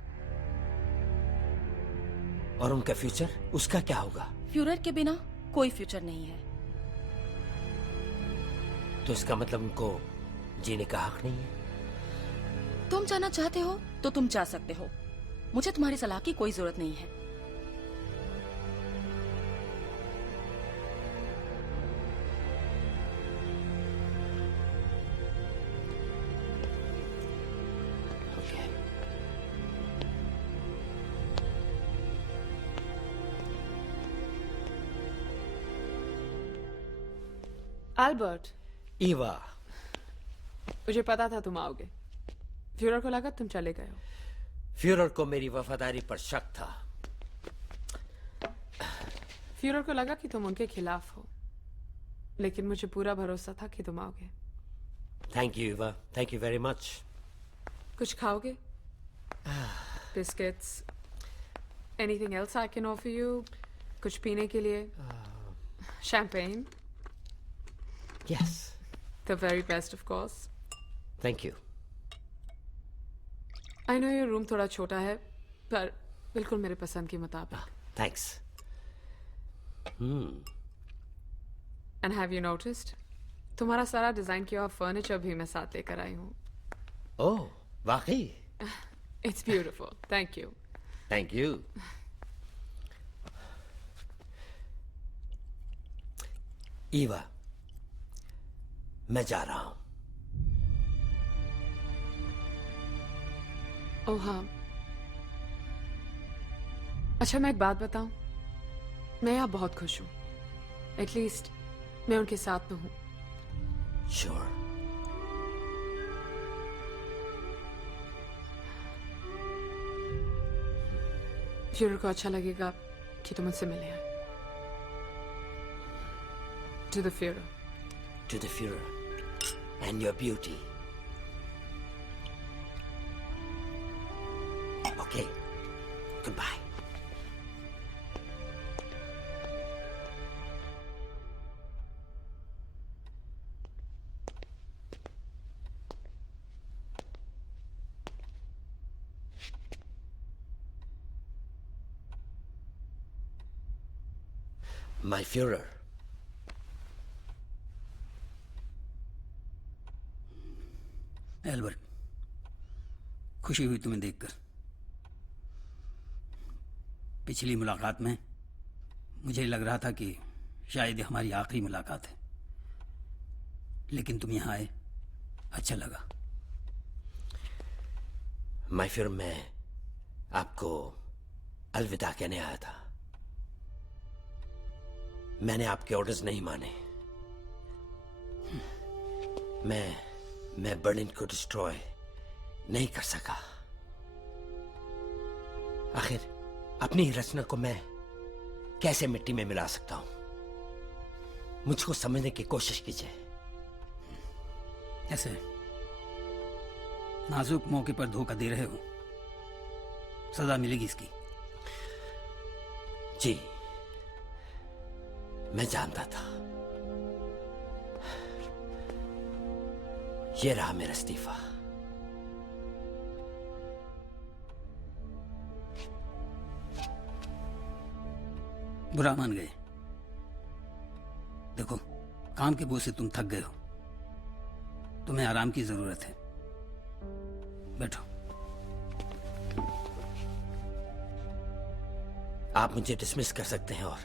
और उनका फ्यूचर, उसका क्या होगा? फ्यूरर के बिना कोई फ्यूचर नहीं है। तो इसका मतलब उनको जीने का हक नहीं है? तुम जाना चाहते हो तो तुम जा सकते हो, मुझे तुम्हारी सलाह की कोई जरूरत नहीं है। एल्बर्ट। ईवा। मुझे पता था तुम आओगे। फ्यूरर को लगा तुम चले गए हो। फ्यूरर को मेरी वफादारी पर शक था। फ्यूरर को लगा कि तुम उनके खिलाफ हो, लेकिन मुझे पूरा भरोसा था कि तुम आओगे। Thank you Eva, thank you very much. कुछ खाओगे? Biscuits, anything else I can offer you? कुछ पीने के लिए? Champagne? Yes. The very best, of course. Thank you. I know your room थोड़ा छोटा है, पर बिल्कुल मेरे पसंद के मुताबिक। Thanks. And have you noticed? तुम्हारा सारा डिजाइन किया हुआ फर्नीचर भी मैं साथ लेकर आई हूँ। Oh, वाकई? It's beautiful. Thank you. Thank you. Eva, मैं जा रहा हूं। ओह हाँ। अच्छा, मैं एक बात बताऊं? मैं यहाँ बहुत खुश हूँ। एटलीस्ट मैं उनके साथ तो हूँ। Sure. फ्यूरर को अच्छा लगेगा कि तुम मुझसे मिले आए। To the Führer. To the Führer and your beauty. Okay. Goodbye. My Führer. Albert, खुशी हुई तुम्हें देखकर। पिछली मुलाकात में मुझे लग रहा था कि शायद ये हमारी आखिरी मुलाकात है, लेकिन तुम यहाँ आए, अच्छा लगा। मैं आपको अलविदा कहने आया था। मैंने आपके ऑर्डर्स नहीं माने। मैं बर्लिन को डिस्ट्रॉय नहीं कर सका। आखिर अपनी ही रचना को मैं कैसे मिट्टी में मिला सकता हूं? मुझको समझने की कोशिश कीजिए। ऐसे नाजुक मौके पर धोखा दे रहे हो, सजा मिलेगी इसकी। जी, मैं जानता था। ये रहा मेरा इस्तीफा। बुरा मान गए। देखो, काम के बोझ से तुम थक गए हो, तुम्हें आराम की जरूरत है। बैठो। आप मुझे डिसमिस कर सकते हैं और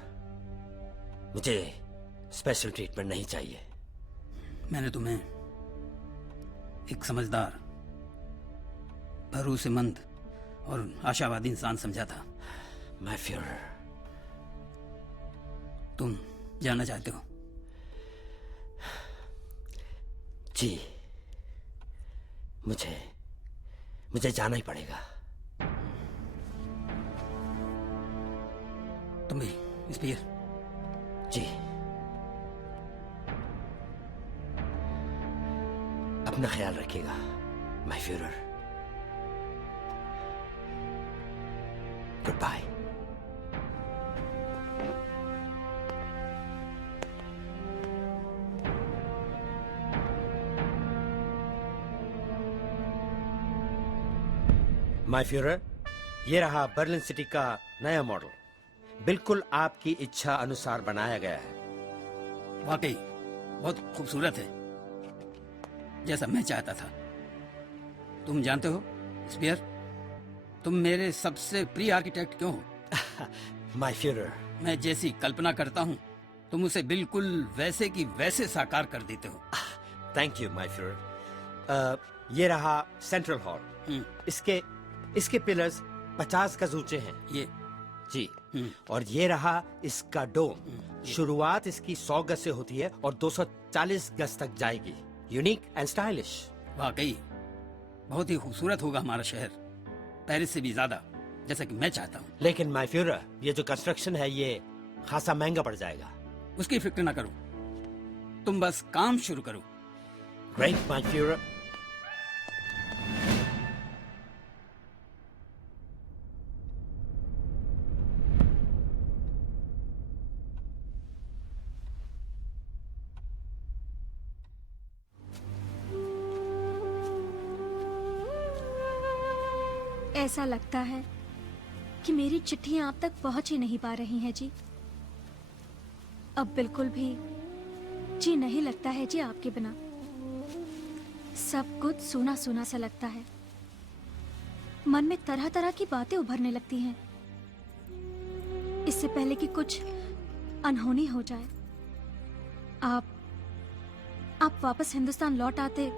मुझे स्पेशल ट्रीटमेंट नहीं चाहिए। मैंने तुम्हें एक समझदार, भरोसेमंद और आशावादी इंसान समझा था। माय फ्यूरर, तुम जानना चाहते हो? जी, मुझे जाना ही पड़ेगा। तुम भी स्पीयर? जी। अपना ख्याल रखिएगा my Führer. Goodbye. My Führer, ये रहा बर्लिन सिटी का नया मॉडल। बिल्कुल आपकी इच्छा अनुसार बनाया गया है। वाकई बहुत खूबसूरत है, जैसा मैं चाहता था। तुम जानते हो स्पीयर, तुम मेरे सबसे प्रिय आर्किटेक्ट क्यों हो? माय फ्यूरर, मैं जैसी कल्पना करता हूँ तुम उसे बिल्कुल वैसे की वैसे साकार कर देते हो। Thank you my Führer. ये रहा सेंट्रल हॉल। इसके पिलर्स 50 गज ऊंचे हैं। ये जी। और ये रहा इसका डोम। शुरुआत इसकी 100 गज से होती है और 240 गज तक जाएगी। Unique and stylish. वाकई बहुत ही खूबसूरत होगा हमारा शहर, पेरिस से भी ज्यादा, जैसा कि मैं चाहता हूँ। लेकिन माय फ्यूरर, ये जो कंस्ट्रक्शन है ये खासा महंगा पड़ जाएगा। उसकी फिक्र ना करो, तुम बस काम शुरू करो। Great my Führer. ऐसा लगता है कि मेरी चिट्ठियां आप तक पहुंच ही नहीं पा रही हैं जी। अब बिल्कुल भी जी नहीं लगता है जी आपके बिना। सब कुछ सूना सूना सा लगता है। मन में तरह तरह की बातें उभरने लगती हैं। इससे पहले कि कुछ अनहोनी हो जाए, आप वापस हिंदुस्तान लौट आते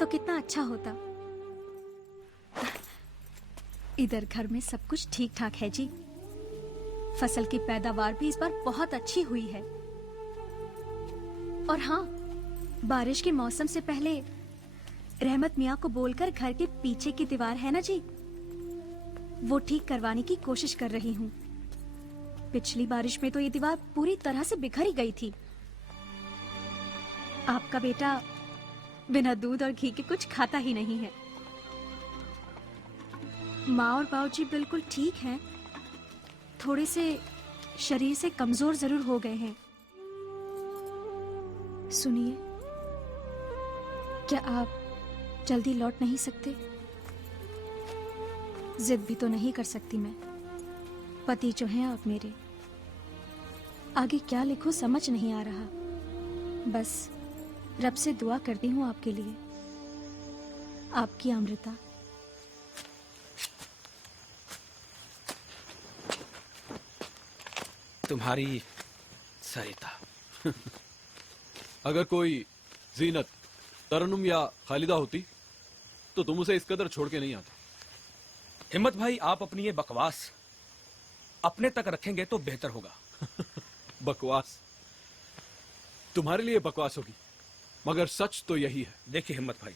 तो कितना अच्छा होता। इधर घर में सब कुछ ठीक ठाक है जी। फसल की पैदावार भी इस बार बहुत अच्छी हुई है। और हाँ, बारिश के मौसम से पहले रहमत मियाँ को बोलकर घर के पीछे की दीवार है ना जी, वो ठीक करवाने की कोशिश कर रही हूँ। पिछली बारिश में तो ये दीवार पूरी तरह से बिखर ही गई थी। आपका बेटा बिना दूध और घी के कुछ खाता ही नहीं है। माँ और बाबूजी बिल्कुल ठीक हैं, थोड़े से शरीर से कमजोर जरूर हो गए हैं। सुनिए, क्या आप जल्दी लौट नहीं सकते? जिद भी तो नहीं कर सकती मैं। पति जो हैं आप मेरे, आगे क्या लिखूं समझ नहीं आ रहा। बस रब से दुआ करती हूँ आपके लिए। आपकी अमृता। तुम्हारी सरिता। अगर कोई जीनत, तरन्नुम या खालिदा होती तो तुम उसे इस कदर छोड़ के नहीं आते। हिम्मत भाई, आप अपनी ये बकवास अपने तक रखेंगे तो बेहतर होगा। बकवास? तुम्हारे लिए बकवास होगी, मगर सच तो यही है। देखिए हिम्मत भाई,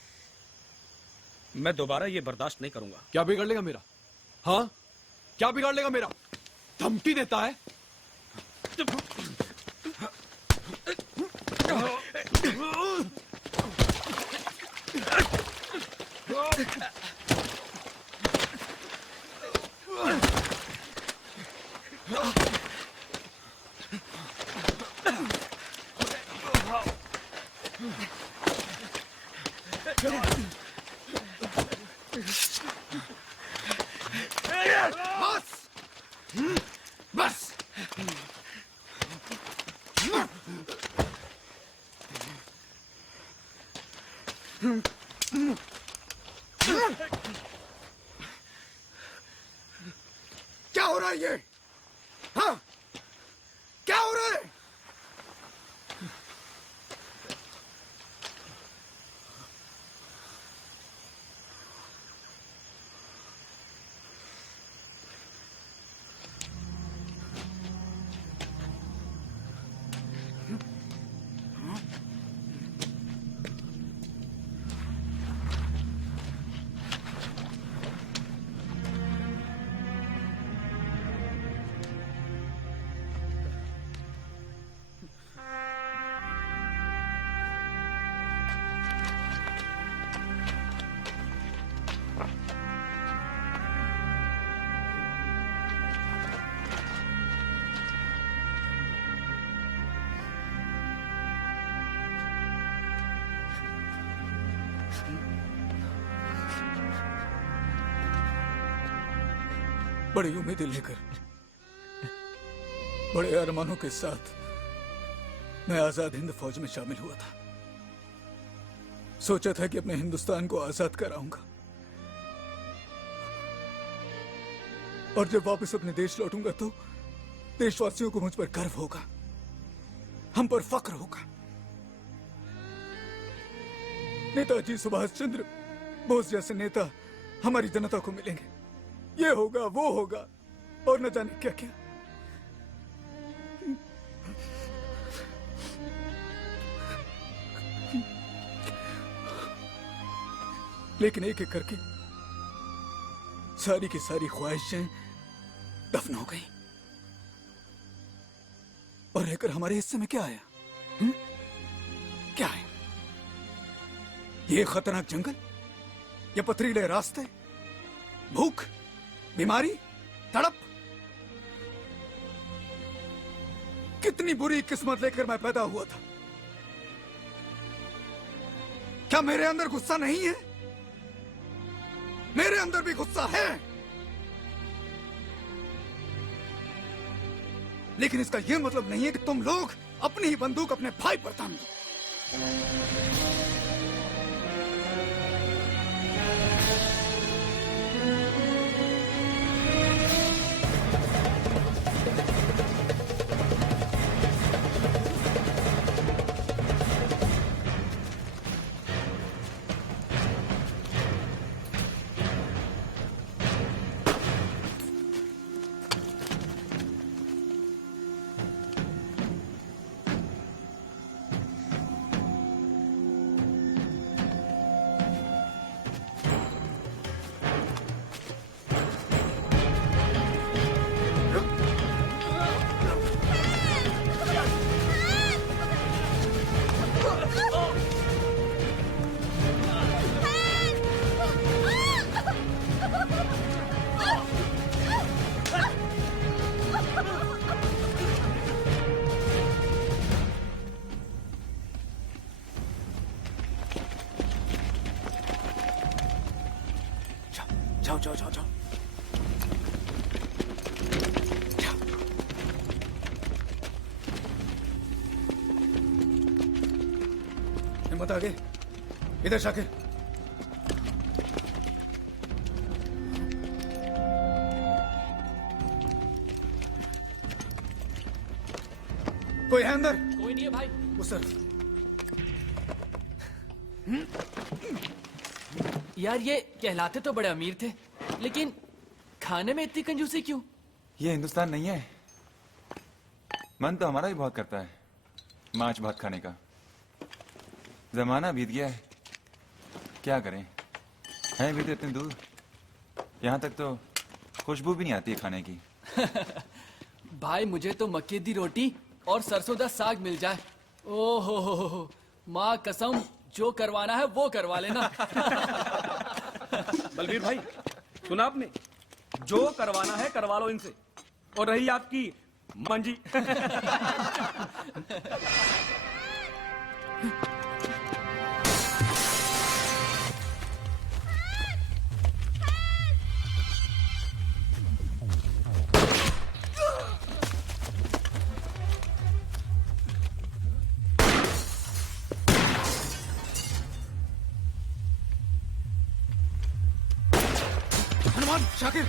मैं दोबारा ये बर्दाश्त नहीं करूंगा। क्या बिगड़ लेगा मेरा? हाँ, क्या बिगाड़ लेगा मेरा? धमकी देता है? बस क्या हो रहा है ये? हाँ, क्या हो रहा है? बड़ी उम्मीदें लेकर, बड़े अरमानों के साथ मैं आजाद हिंद फौज में शामिल हुआ था। सोचा था कि अपने हिंदुस्तान को आजाद कराऊंगा, और जब वापस अपने देश लौटूंगा तो देशवासियों को मुझ पर गर्व होगा, हम पर फक्र होगा। नेताजी सुभाष चंद्र बोस जैसे नेता हमारी जनता को मिलेंगे, ये होगा वो होगा और न जाने क्या क्या। लेकिन एक एक करके सारी की सारी ख्वाहिशें दफन हो गई, और रहकर हमारे हिस्से में क्या आया? क्या है? ये खतरनाक जंगल, ये पथरीले रास्ते, भूख, बीमारी, तड़प। कितनी बुरी किस्मत लेकर मैं पैदा हुआ था। क्या मेरे अंदर गुस्सा नहीं है? मेरे अंदर भी गुस्सा है, लेकिन इसका यह मतलब नहीं है कि तुम लोग अपनी ही बंदूक अपने भाई पर तान दो। जाओ जाओ जाओ जाओ। हिम्मत आगे, इधर शाकिर। कोई है अंदर? कोई नहीं है भाई। उस तरफ। यार ये कहलाते तो बड़े अमीर थे, लेकिन खाने में इतनी कंजूसी क्यों? ये हिंदुस्तान नहीं है। मन तो हमारा भी बहुत करता है मांस भात खाने का। जमाना बीत गया है, क्या करें, है भी तो इतनी दूर। यहाँ तक तो खुशबू भी नहीं आती है खाने की। भाई मुझे तो मक्के दी रोटी और सरसों दा साग मिल जाए। ओहो हो, माँ कसम, जो करवाना है वो करवा लेना। बलबीर भाई, सुना आपने? जो करवाना है करवा लो इनसे। और रही आपकी मंजी। हनुमान, शाकिर,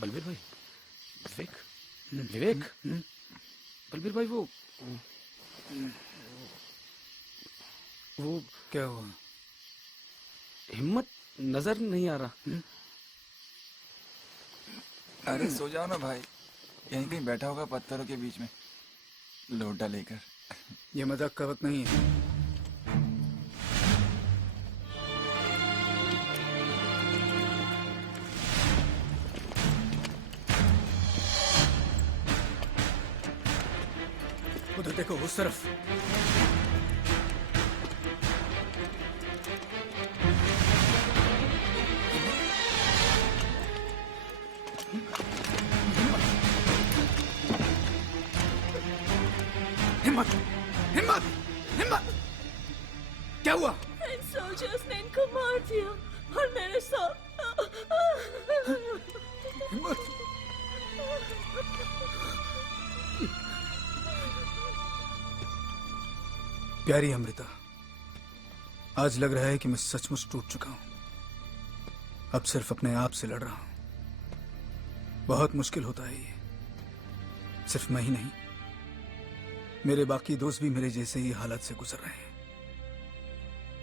बलबीर भाई, विवेक, बलबीर भाई, वो क्या हुआ? हिम्मत नजर नहीं आ रहा। अरे सो जाओ ना भाई, यहीं कहीं बैठा होगा पत्थरों के बीच में लोटा लेकर। ये मजाक का वक्त नहीं है। उधर देखो, उस तरफ। हिम्मत, हिम्मत, हिम्मत! क्या हुआ? सोल्जर्स ने इनको मार दिया और मेरे साथ। हिम्मत! प्यारी अमृता, आज लग रहा है कि मैं सचमुच टूट चुका हूं। अब सिर्फ अपने आप से लड़ रहा हूं। बहुत मुश्किल होता है ये। सिर्फ मैं ही नहीं, मेरे बाकी दोस्त भी मेरे जैसे ही हालत से गुजर रहे हैं।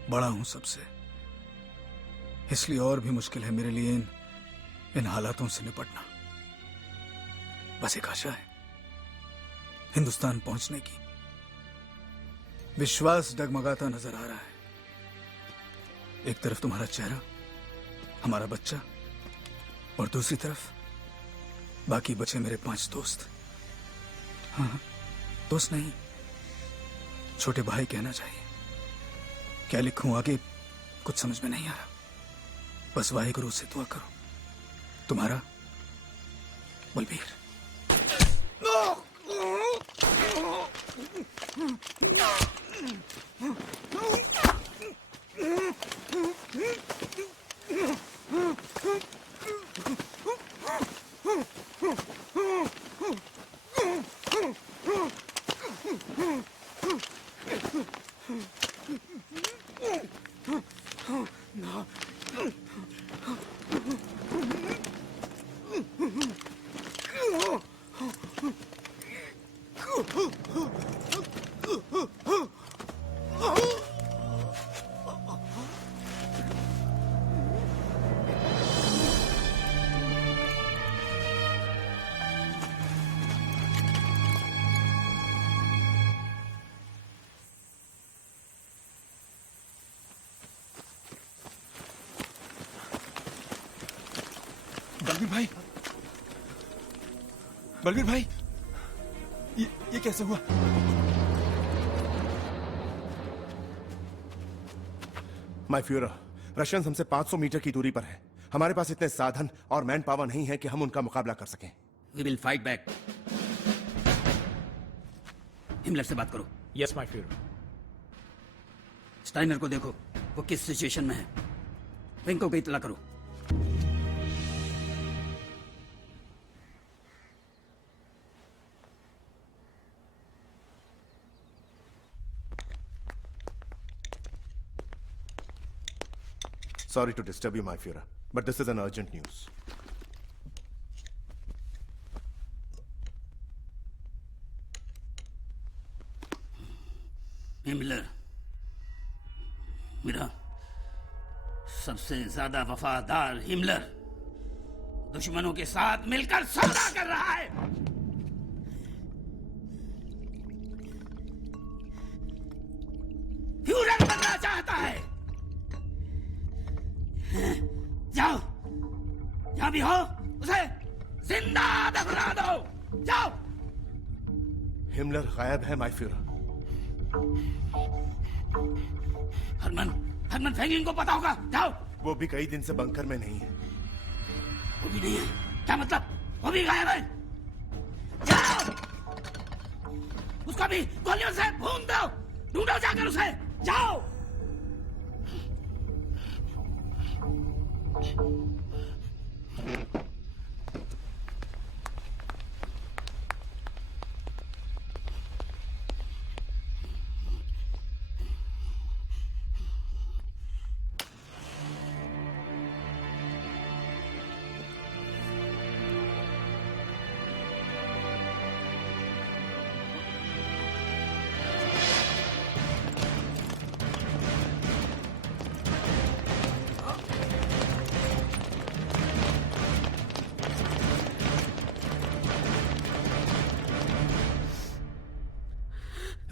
बड़ा हूं सबसे, इसलिए और भी मुश्किल है मेरे लिए इन हालातों से निपटना। बस एक आशा है, हिंदुस्तान पहुंचने की। विश्वास डगमगाता नजर आ रहा है। एक तरफ तुम्हारा चेहरा, हमारा बच्चा, और दूसरी तरफ बाकी बचे मेरे 5 दोस्त। हाँ, दोस्त नहीं, छोटे भाई कहना चाहिए। क्या लिखूं आगे कुछ समझ में नहीं आ रहा। बस वाहिगुरु से दुआ करो। तुम्हारा बलबीर। बलवीर भाई, ये कैसे हुआ? माय फ्यूरर, रशियंस हमसे 500 मीटर की दूरी पर है। हमारे पास इतने साधन और मैन पावर नहीं है कि हम उनका मुकाबला कर सकें। We will fight back. Himmler से बात करो। Yes my Führer. स्टाइनर को देखो, वो किस सिचुएशन में है। रिंको को इतला करो। Sorry to disturb you, my Führer, but this is an urgent news. Himmler मेरा सबसे ज्यादा वफादार हिमलर दुश्मनों के साथ मिलकर सौदा कर रहा है। फ्यूरर बनना चाहता है। जाओ, जहां भी हो उसे जिंदा दफना दो। जाओ। हिमलर गायब है, माय फ्यूरर। हरमन फेंगलिन को पता होगा। जाओ। वो भी कई दिन से बंकर में नहीं है। वो भी नहीं है? क्या मतलब? वो भी गायब है? जाओ, उसका भी गोलियों से भून दो। ढूंढो जाकर उसे। जाओ।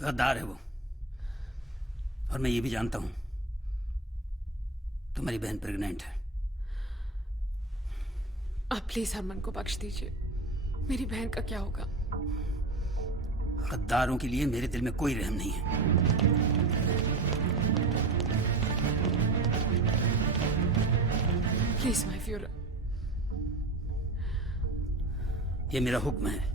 गद्दार है वो, और मैं ये भी जानता हूं तुम्हारी बहन प्रेग्नेंट है। आप प्लीज हरमन को बख्श दीजिए। मेरी बहन का क्या होगा? गद्दारों के लिए मेरे दिल में कोई रहम नहीं है। Please my Führer. ये मेरा हुक्म है।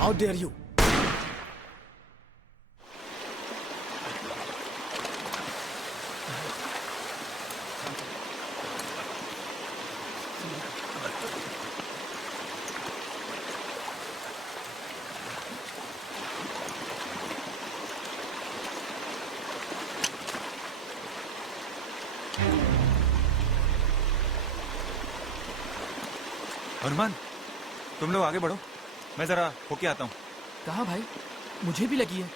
How dare you? हनुमान, तुम लोग आगे बढ़ो, मैं जरा होके आता हूँ। कहाँ भाई? मुझे भी लगी है।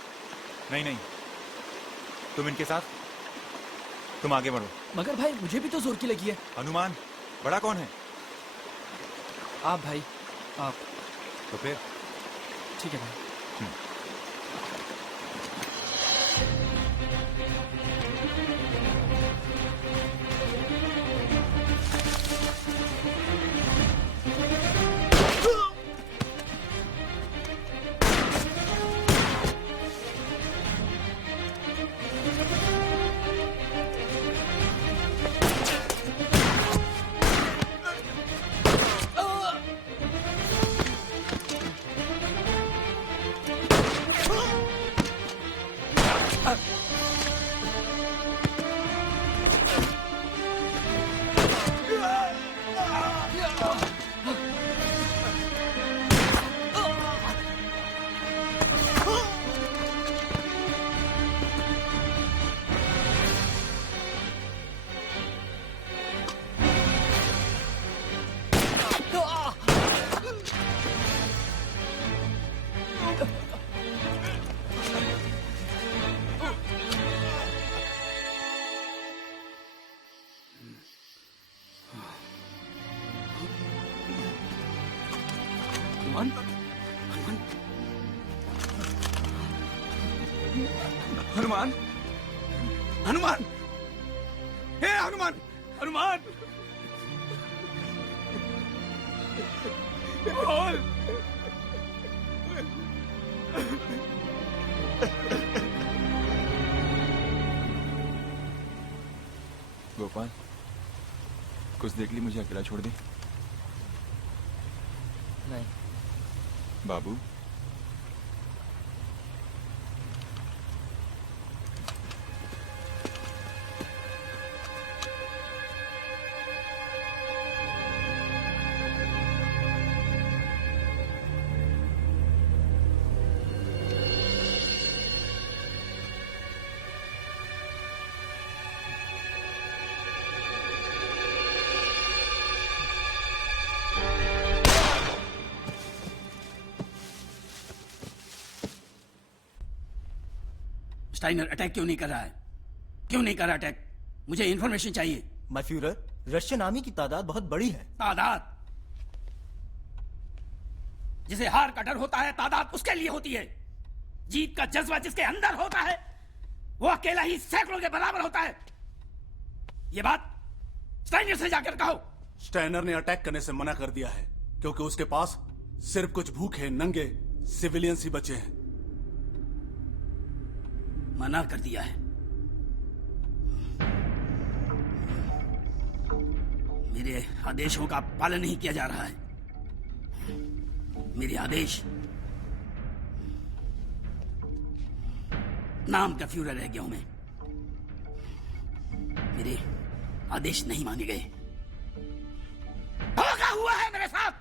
नहीं नहीं, तुम इनके साथ, तुम आगे बढ़ो। मगर भाई मुझे भी तो जोर की लगी है। हनुमान, बड़ा कौन है? आप भाई, आप। तो फिर ठीक है भाई। हनुमान हनुमान हनुमान हे हनुमान हनुमान बोल गोपाल कुछ देख ली, मुझे अकेला छोड़ दे। नहीं। बाबू स्टाइनर अटैक क्यों नहीं कर रहा है? क्यों नहीं कर रहा अटैक? मुझे इंफॉर्मेशन चाहिए। माय फ्यूरर, रशियन आर्मी की तादाद बहुत बड़ी है। तादाद? जिसे हार का डर होता है तादाद उसके लिए होती है। जीत का जज्बा जिसके अंदर होता है वो अकेला ही सैकड़ों के बराबर होता है। ये बात स्टाइनर से जाकर कहो। स्टाइनर ने अटैक करने से मना कर दिया है क्योंकि उसके पास सिर्फ कुछ भूखे नंगे सिविलियंस ही बचे हैं। मना कर दिया है? मेरे आदेशों का पालन नहीं किया जा रहा है। मेरे आदेश नाम का फ्यूरर रह गया हूं मैं। मेरे आदेश नहीं माने गए। धोखा हुआ है मेरे साथ।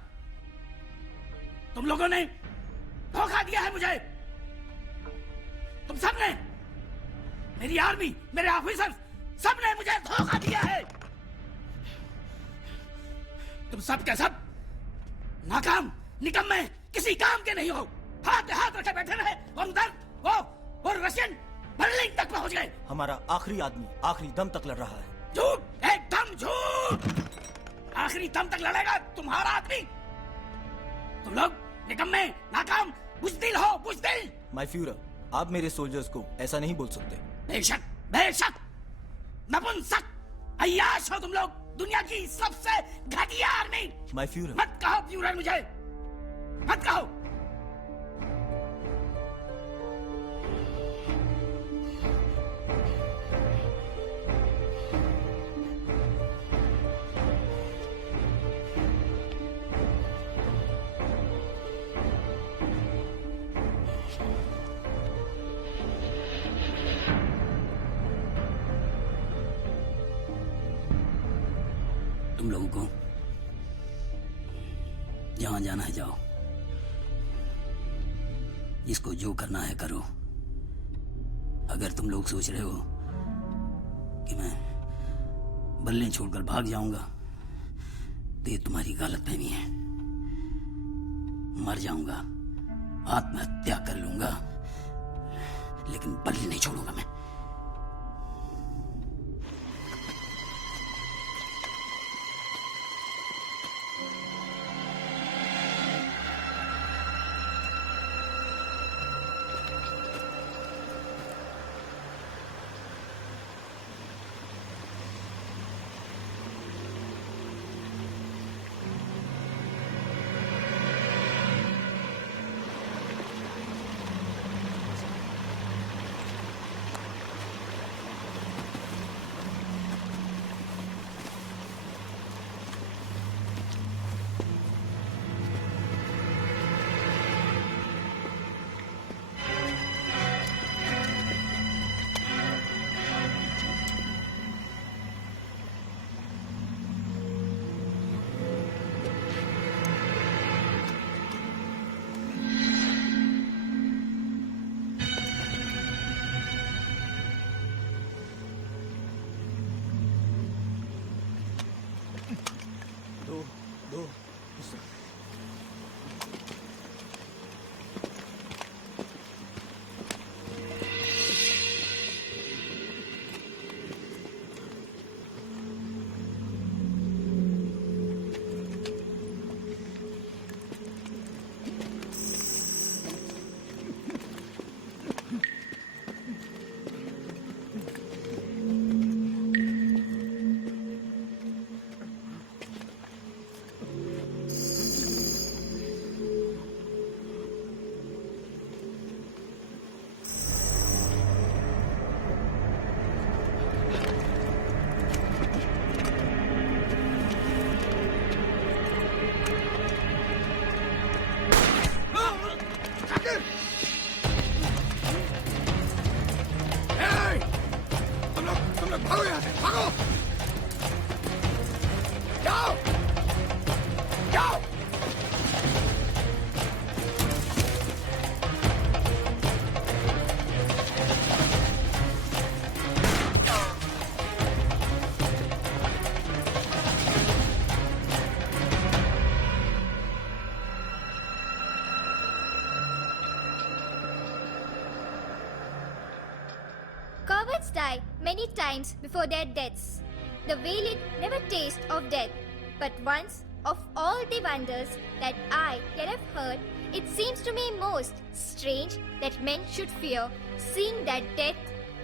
तुम लोगों ने धोखा दिया है मुझे। तुम सबने, मेरी आर्मी, मेरे ऑफिसर, सबने मुझे धोखा दिया है। तुम सब के सब नाकाम, निकम्मे, किसी काम के नहीं हो। हाथ पे हाथ रखे बैठे रहे और उधर वो रशियन बर्लिन तक पहुंच गए। हमारा आखिरी आदमी आखिरी दम तक लड़ रहा है। झूठ, एकदम झूठ। आखिरी दम तक लड़ेगा तुम्हारा आदमी? तुम लोग निकम्मे, नाकाम, बुज़दिल हो, बुज़दिल। माय फ्यूरर, आप मेरे सोल्जर्स को ऐसा नहीं बोल सकते। बेशक, बेशक, नपुंसक, अय्याश हो तुम लोग। दुनिया की सबसे घटिया आर्मी। My Führer. मत कहो फ्यूरर मुझे, मत कहो। तुम लोगों को जहां जाना है जाओ। जिसको जो करना है करो। अगर तुम लोग सोच रहे हो कि मैं बल्ले छोड़कर भाग जाऊंगा तो ये तुम्हारी गलतफहमी है। मर जाऊंगा, आत्महत्या कर लूंगा, लेकिन बल्ले नहीं छोड़ूंगा मैं। जाओ। Cowards die many times before their deaths. The valiant never taste of death. But once, of all the wonders that I yet have heard, it seems to me most strange that men should fear, seeing that death,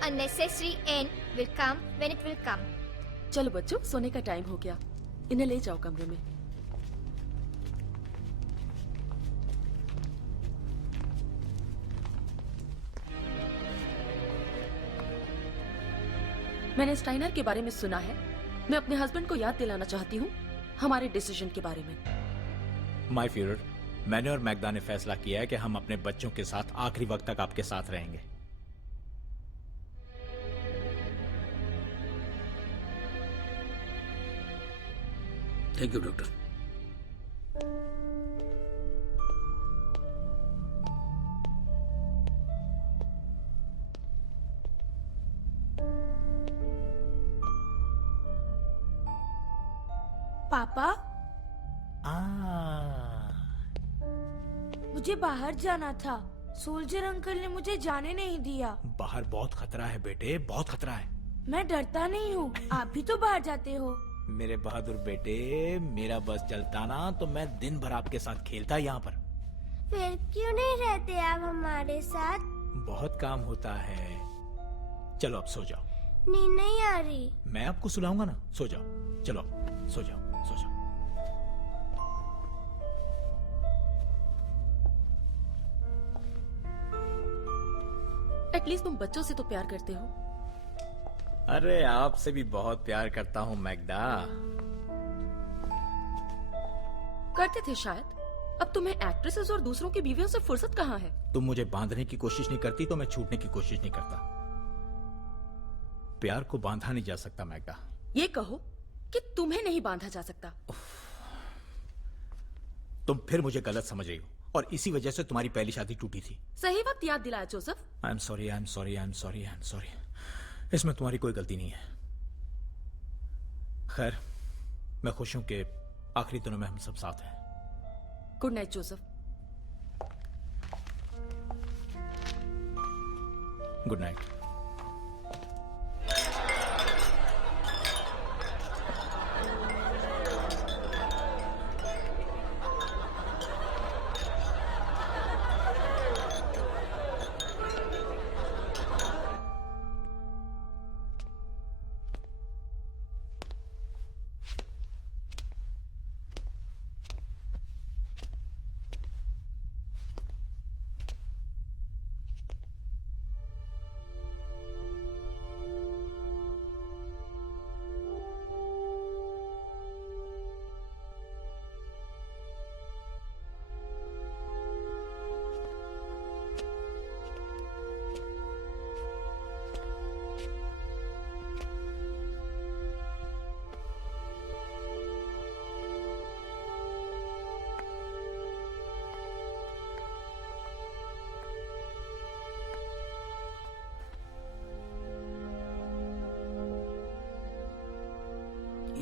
a necessary end, will come when it will come. चलो बच्चों, सोने का time हो गया. इन्हें ले जाओ कमरे में. मैंने स्टाइनर के बारे में सुना है. मैं अपने हस्बैंड को याद दिलाना चाहती हूँ हमारे डिसीजन के बारे में. माय फ्यूरर, मैंने और मैग्दा ने फैसला किया है कि हम अपने बच्चों के साथ आखिरी वक्त तक आपके साथ रहेंगे. Thank you doctor. पापा, मुझे बाहर जाना था. सोल्जर अंकल ने मुझे जाने नहीं दिया. बाहर बहुत खतरा है बेटे, बहुत खतरा है. मैं डरता नहीं हूँ. आप भी तो बाहर जाते हो. मेरे बहादुर बेटे, मेरा बस चलता ना तो मैं दिन भर आपके साथ खेलता यहाँ पर. फिर क्यों नहीं रहते आप हमारे साथ? बहुत काम होता है. चलो अब सो जाओ. नींद नहीं आ रही. मैं आपको सुलाऊंगा ना. सो जाओ. चलो सो जाओ, सो जाओ. एटलीस्ट तुम बच्चों से तो प्यार करते हो. अरे आपसे भी बहुत प्यार करता हूँ मैग्दा. करते थे शायद. अब तुम्हें एक्ट्रेसेस और दूसरों की बीवियों से फुर्सत कहाँ है? तुम मुझे बांधने की कोशिश नहीं करती तो मैं छूटने की कोशिश नहीं करता. प्यार को बांधा नहीं जा सकता मैग्दा. ये कहो कि तुम्हें नहीं बांधा जा सकता. तुम फिर मुझे गलत समझ रही हो और इसी वजह से तुम्हारी पहली शादी टूटी थी. सही वक्त याद दिलाया Joseph. I am sorry, I am sorry, I am sorry, I am sorry. इसमें तुम्हारी कोई गलती नहीं है. खैर, मैं खुश हूं कि आखिरी दिनों में हम सब साथ हैं. Good night Joseph. Good night.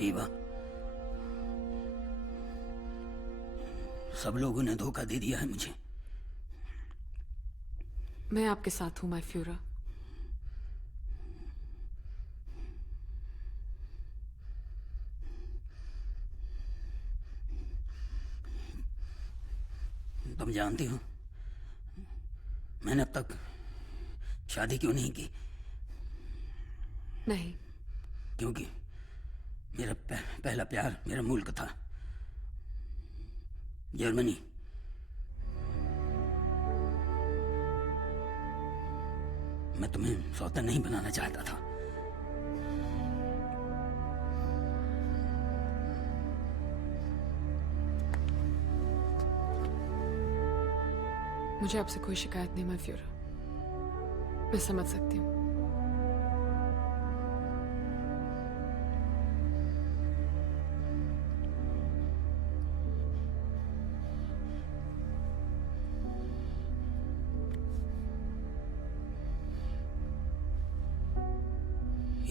Eva, सब लोगों ने धोखा दे दिया है मुझे. मैं आपके साथ हूँ माय फ्यूरर. तुम जानती हो मैंने अब तक शादी क्यों नहीं की? नहीं. क्योंकि मेरा पहला प्यार मेरा मुल्क था, जर्मनी. मैं तुम्हें सौतन नहीं बनाना चाहता था. मुझे आपसे कोई शिकायत नहीं माय फ्यूरर. मैं समझ सकती हूँ.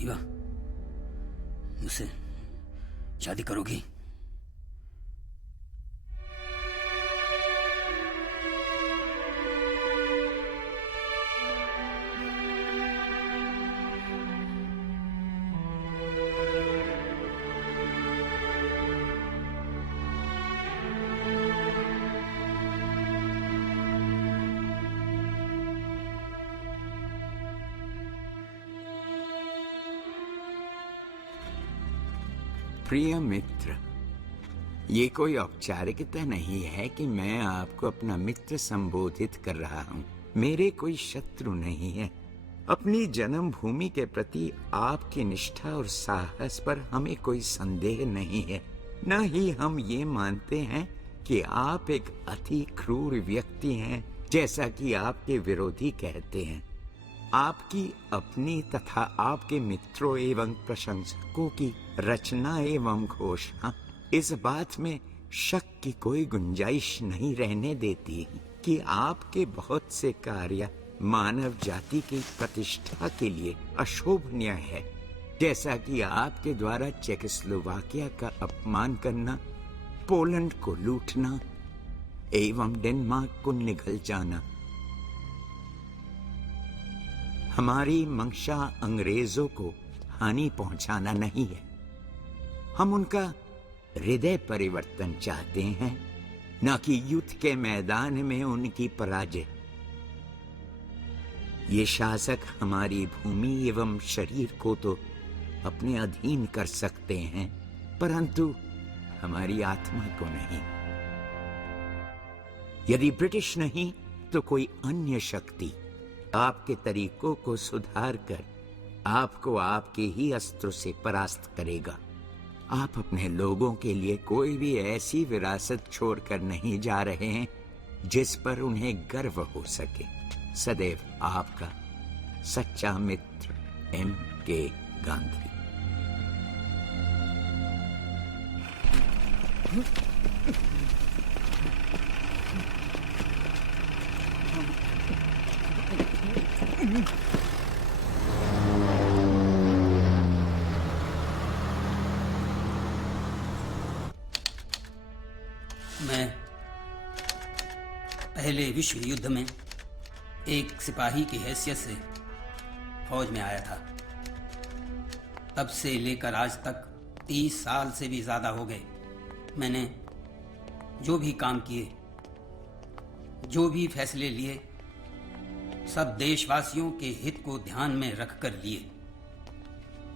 ईवा, मुझसे शादी करोगी? प्रिय मित्र, ये कोई औपचारिकता नहीं है कि मैं आपको अपना मित्र संबोधित कर रहा हूँ। मेरे कोई शत्रु नहीं है। अपनी जन्मभूमि के प्रति आपकी निष्ठा और साहस पर हमें कोई संदेह नहीं है। न ही हम ये मानते हैं कि आप एक अति क्रूर व्यक्ति हैं, जैसा कि आपके विरोधी कहते हैं। आपकी अपनी तथा आपके मित्रों एवं प्रशंसकों की रचना एवं घोषणा इस बात में शक की कोई गुंजाइश नहीं रहने देती कि आपके बहुत से कार्य मानव जाति की प्रतिष्ठा के लिए अशोभनीय है, जैसा कि आपके द्वारा चेकोस्लोवाकिया का अपमान करना, पोलैंड को लूटना एवं डेनमार्क को निगल जाना। हमारी मंशा अंग्रेजों को हानि पहुंचाना नहीं है। हम उनका हृदय परिवर्तन चाहते हैं, न कि युद्ध के मैदान में उनकी पराजय। ये शासक हमारी भूमि एवं शरीर को तो अपने अधीन कर सकते हैं, परंतु हमारी आत्मा को नहीं। यदि ब्रिटिश नहीं तो कोई अन्य शक्ति आपके तरीकों को सुधार कर आपको आपके ही अस्त्रों से परास्त करेगा। आप अपने लोगों के लिए कोई भी ऐसी विरासत छोड़कर नहीं जा रहे हैं जिस पर उन्हें गर्व हो सके। सदैव आपका सच्चा मित्र M.K. गांधी। मैं पहले विश्व युद्ध में एक सिपाही की हैसियत से फौज में आया था। तब से लेकर आज तक 30 साल से भी ज्यादा हो गए। मैंने जो भी काम किए, जो भी फैसले लिए, सब देशवासियों के हित को ध्यान में रखकर लिए।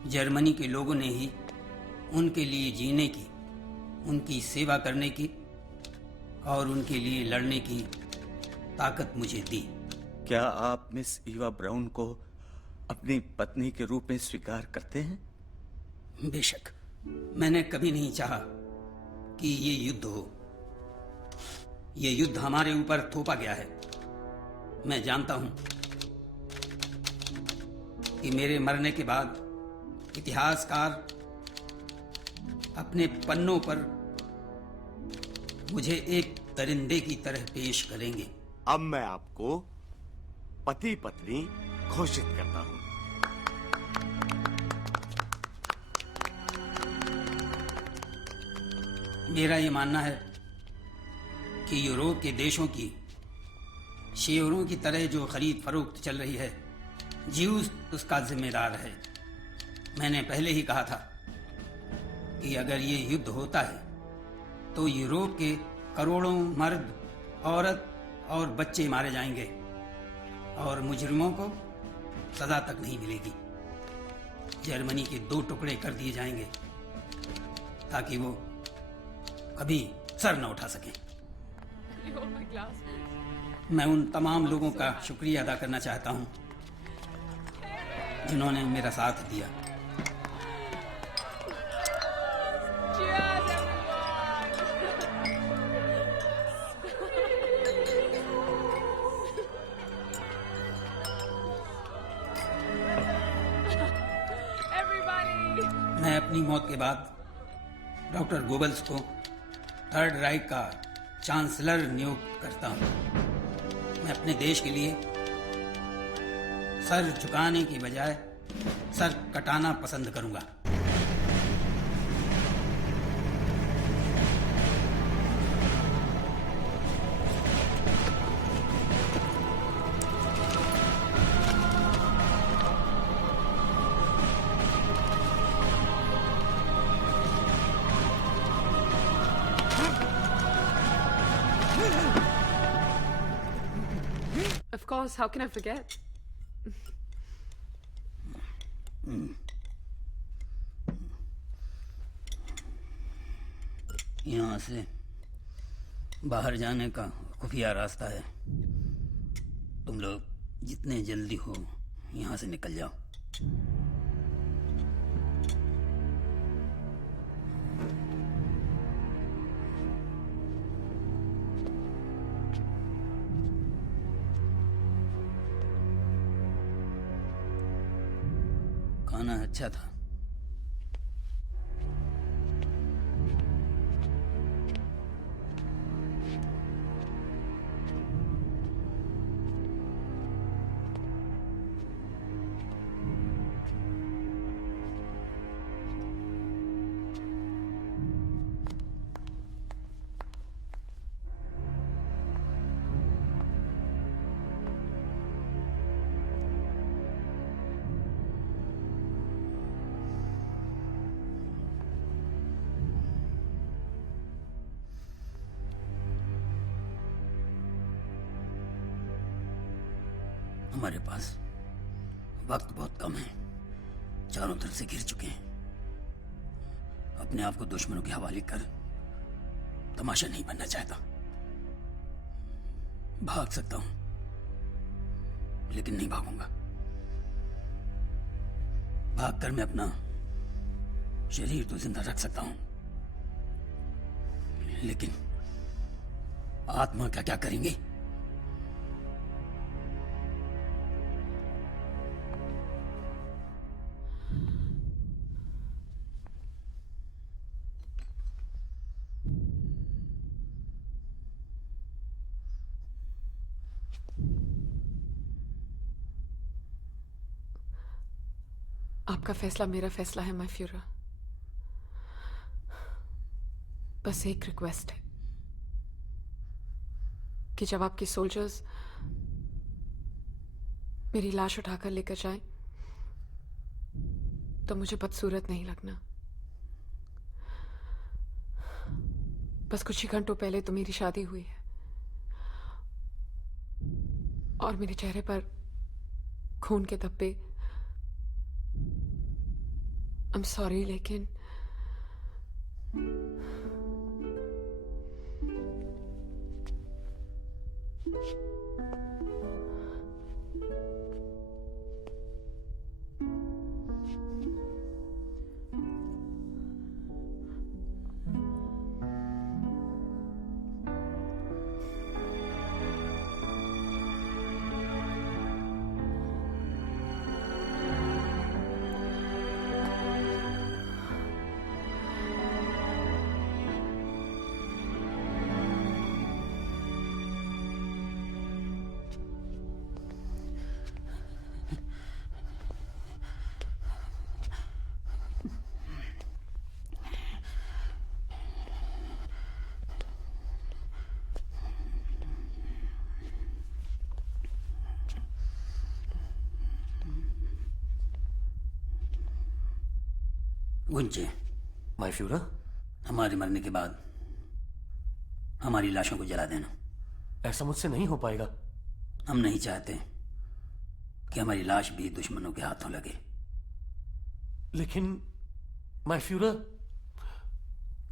जर्मनी के लोगों ने ही उनके लिए जीने की, उनकी सेवा करने की और उनके लिए लड़ने की ताकत मुझे दी। क्या आप मिस ईवा ब्राउन को अपनी पत्नी के रूप में स्वीकार करते हैं? बेशक। मैंने कभी नहीं चाहा कि ये युद्ध हो। ये युद्ध हमारे ऊपर थोपा गया है। मैं जानता हूं कि मेरे मरने के बाद इतिहासकार अपने पन्नों पर मुझे एक दरिंदे की तरह पेश करेंगे। अब मैं आपको पति पत्नी घोषित करता हूं। मेरा ये मानना है कि यूरोप के देशों की शेयरों की तरह जो खरीद फरोख्त चल रही है, ज्यूस उसका जिम्मेदार है। मैंने पहले ही कहा था कि अगर ये युद्ध होता है तो यूरोप के करोड़ों मर्द, औरत और बच्चे मारे जाएंगे और मुजरिमों को सजा तक नहीं मिलेगी। जर्मनी के 2 टुकड़े कर दिए जाएंगे ताकि वो कभी सर न उठा सकें। मैं उन तमाम लोगों का शुक्रिया अदा करना चाहता हूं जिन्होंने मेरा साथ दिया। मैं अपनी मौत के बाद डॉक्टर गोबल्स को थर्ड राइट का चांसलर नियुक्त करता हूं। मैं अपने देश के लिए सर झुकाने की बजाय सर कटाना पसंद करूंगा। Of course, how can I forget? यहाँ से बाहर जाने का खुफिया रास्ता है। तुम लोग जितने जल्दी हो यहाँ से निकल जाओ। खाना अच्छा था। हमारे पास वक्त बहुत कम है। चारों तरफ से घिर चुके हैं। अपने आप को दुश्मनों के हवाले कर तमाशा नहीं बनना चाहता। भाग सकता हूं लेकिन नहीं भागूंगा। भागकर मैं अपना शरीर तो जिंदा रख सकता हूं, लेकिन आत्मा का क्या करेंगे? आपका फैसला मेरा फैसला है, माय फ्यूरर। बस एक रिक्वेस्ट है कि जब आपके सोल्जर्स मेरी लाश उठाकर लेकर जाएं, तो मुझे बदसूरत नहीं लगना। बस कुछ ही घंटों पहले तो मेरी शादी हुई है और मेरे चेहरे पर खून के धब्बे। I'm sorry, लेकिन गुंचे, माय फ्यूरर, हमारे मरने के बाद हमारी लाशों को जला देना। ऐसा मुझसे नहीं हो पाएगा। हम नहीं चाहते कि हमारी लाश भी दुश्मनों के हाथों लगे। लेकिन माय फ्यूरर,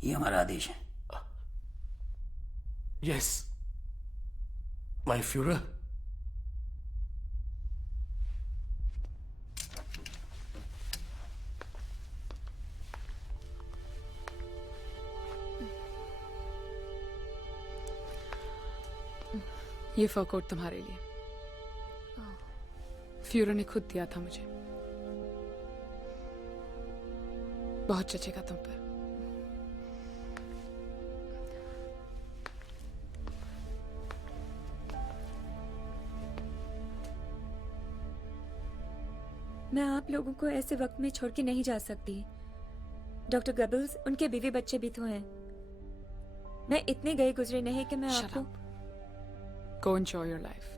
ये हमारा आदेश है। Yes my Führer. ये फर कोट तुम्हारे लिए। फ्यूरर ने खुद दिया था मुझे। बहुत जचेगा तुम पर। मैं आप लोगों को ऐसे वक्त में छोड़ के नहीं जा सकती। डॉक्टर गबल्स, उनके बीवी बच्चे भी तो हैं। मैं इतने गए गुजरे नहीं कि मैं आपको। Go enjoy your life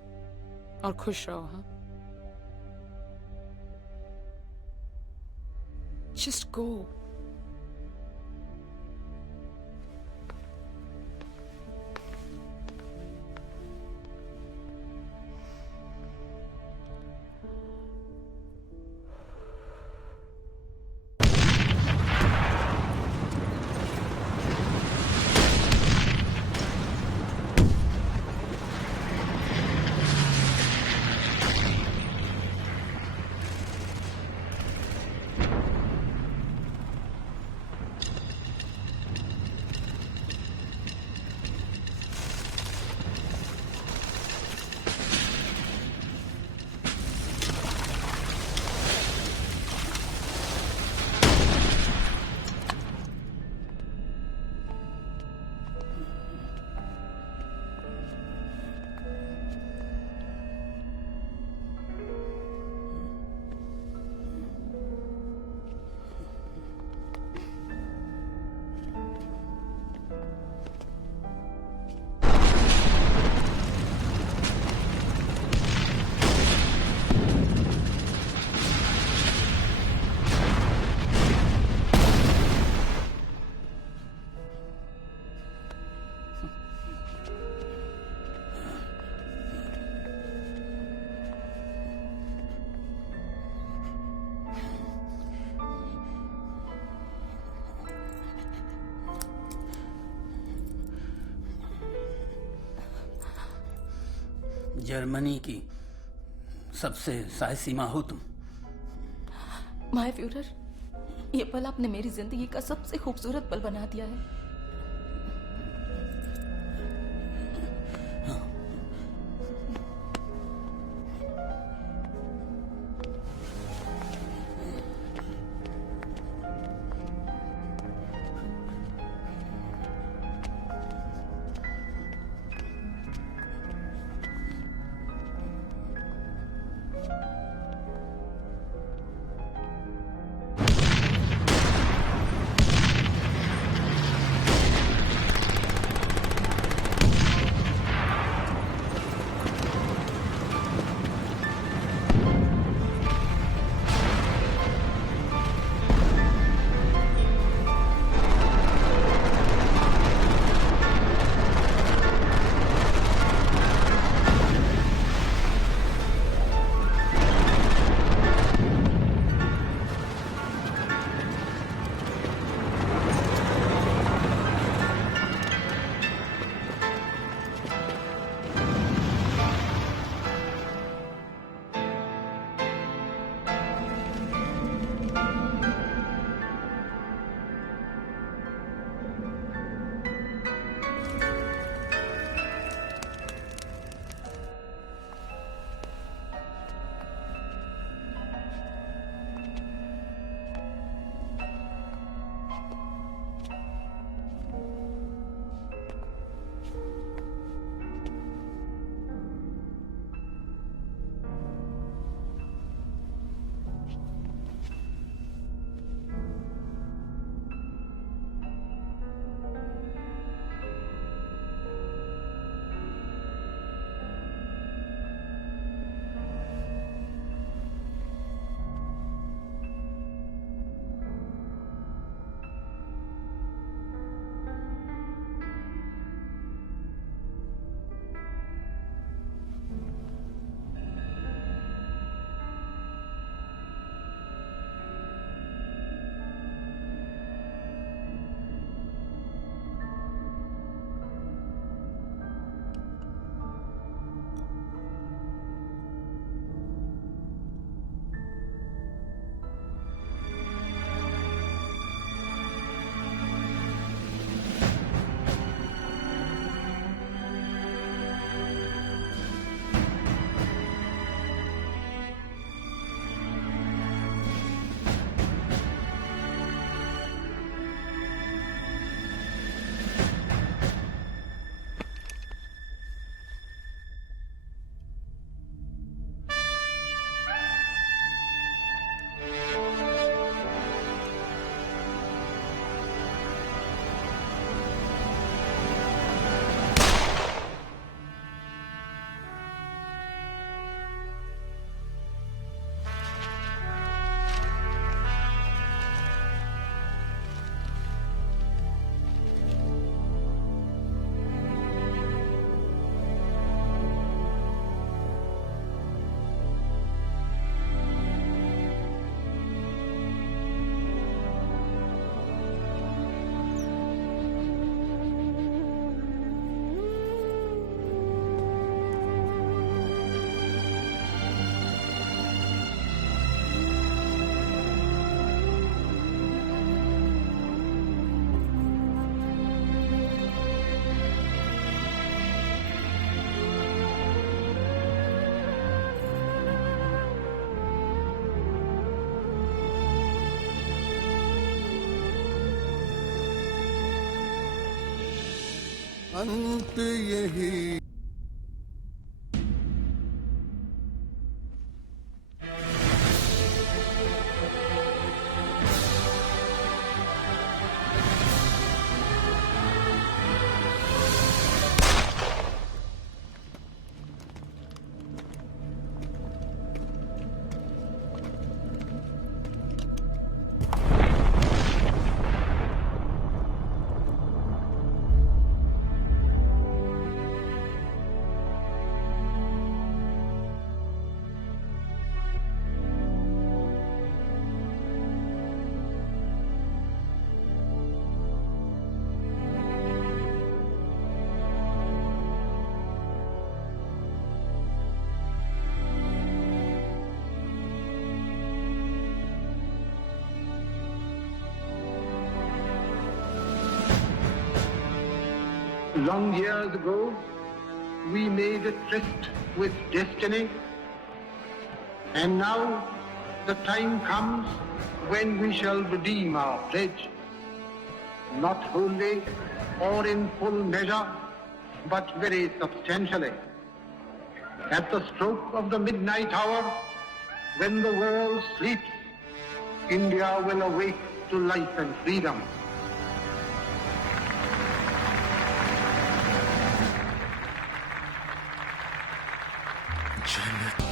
और खुश रहो। हाँ, just go. जर्मनी की सबसे साहसीमा हो तुम। माय फ्यूरर, ये पल आपने मेरी जिंदगी का सबसे खूबसूरत पल बना दिया है। अंत यही। Long years ago, we made a tryst with destiny, and now the time comes when we shall redeem our pledge, not wholly or in full measure, but very substantially. At the stroke of the midnight hour, when the world sleeps, India will awake to life and freedom. Janata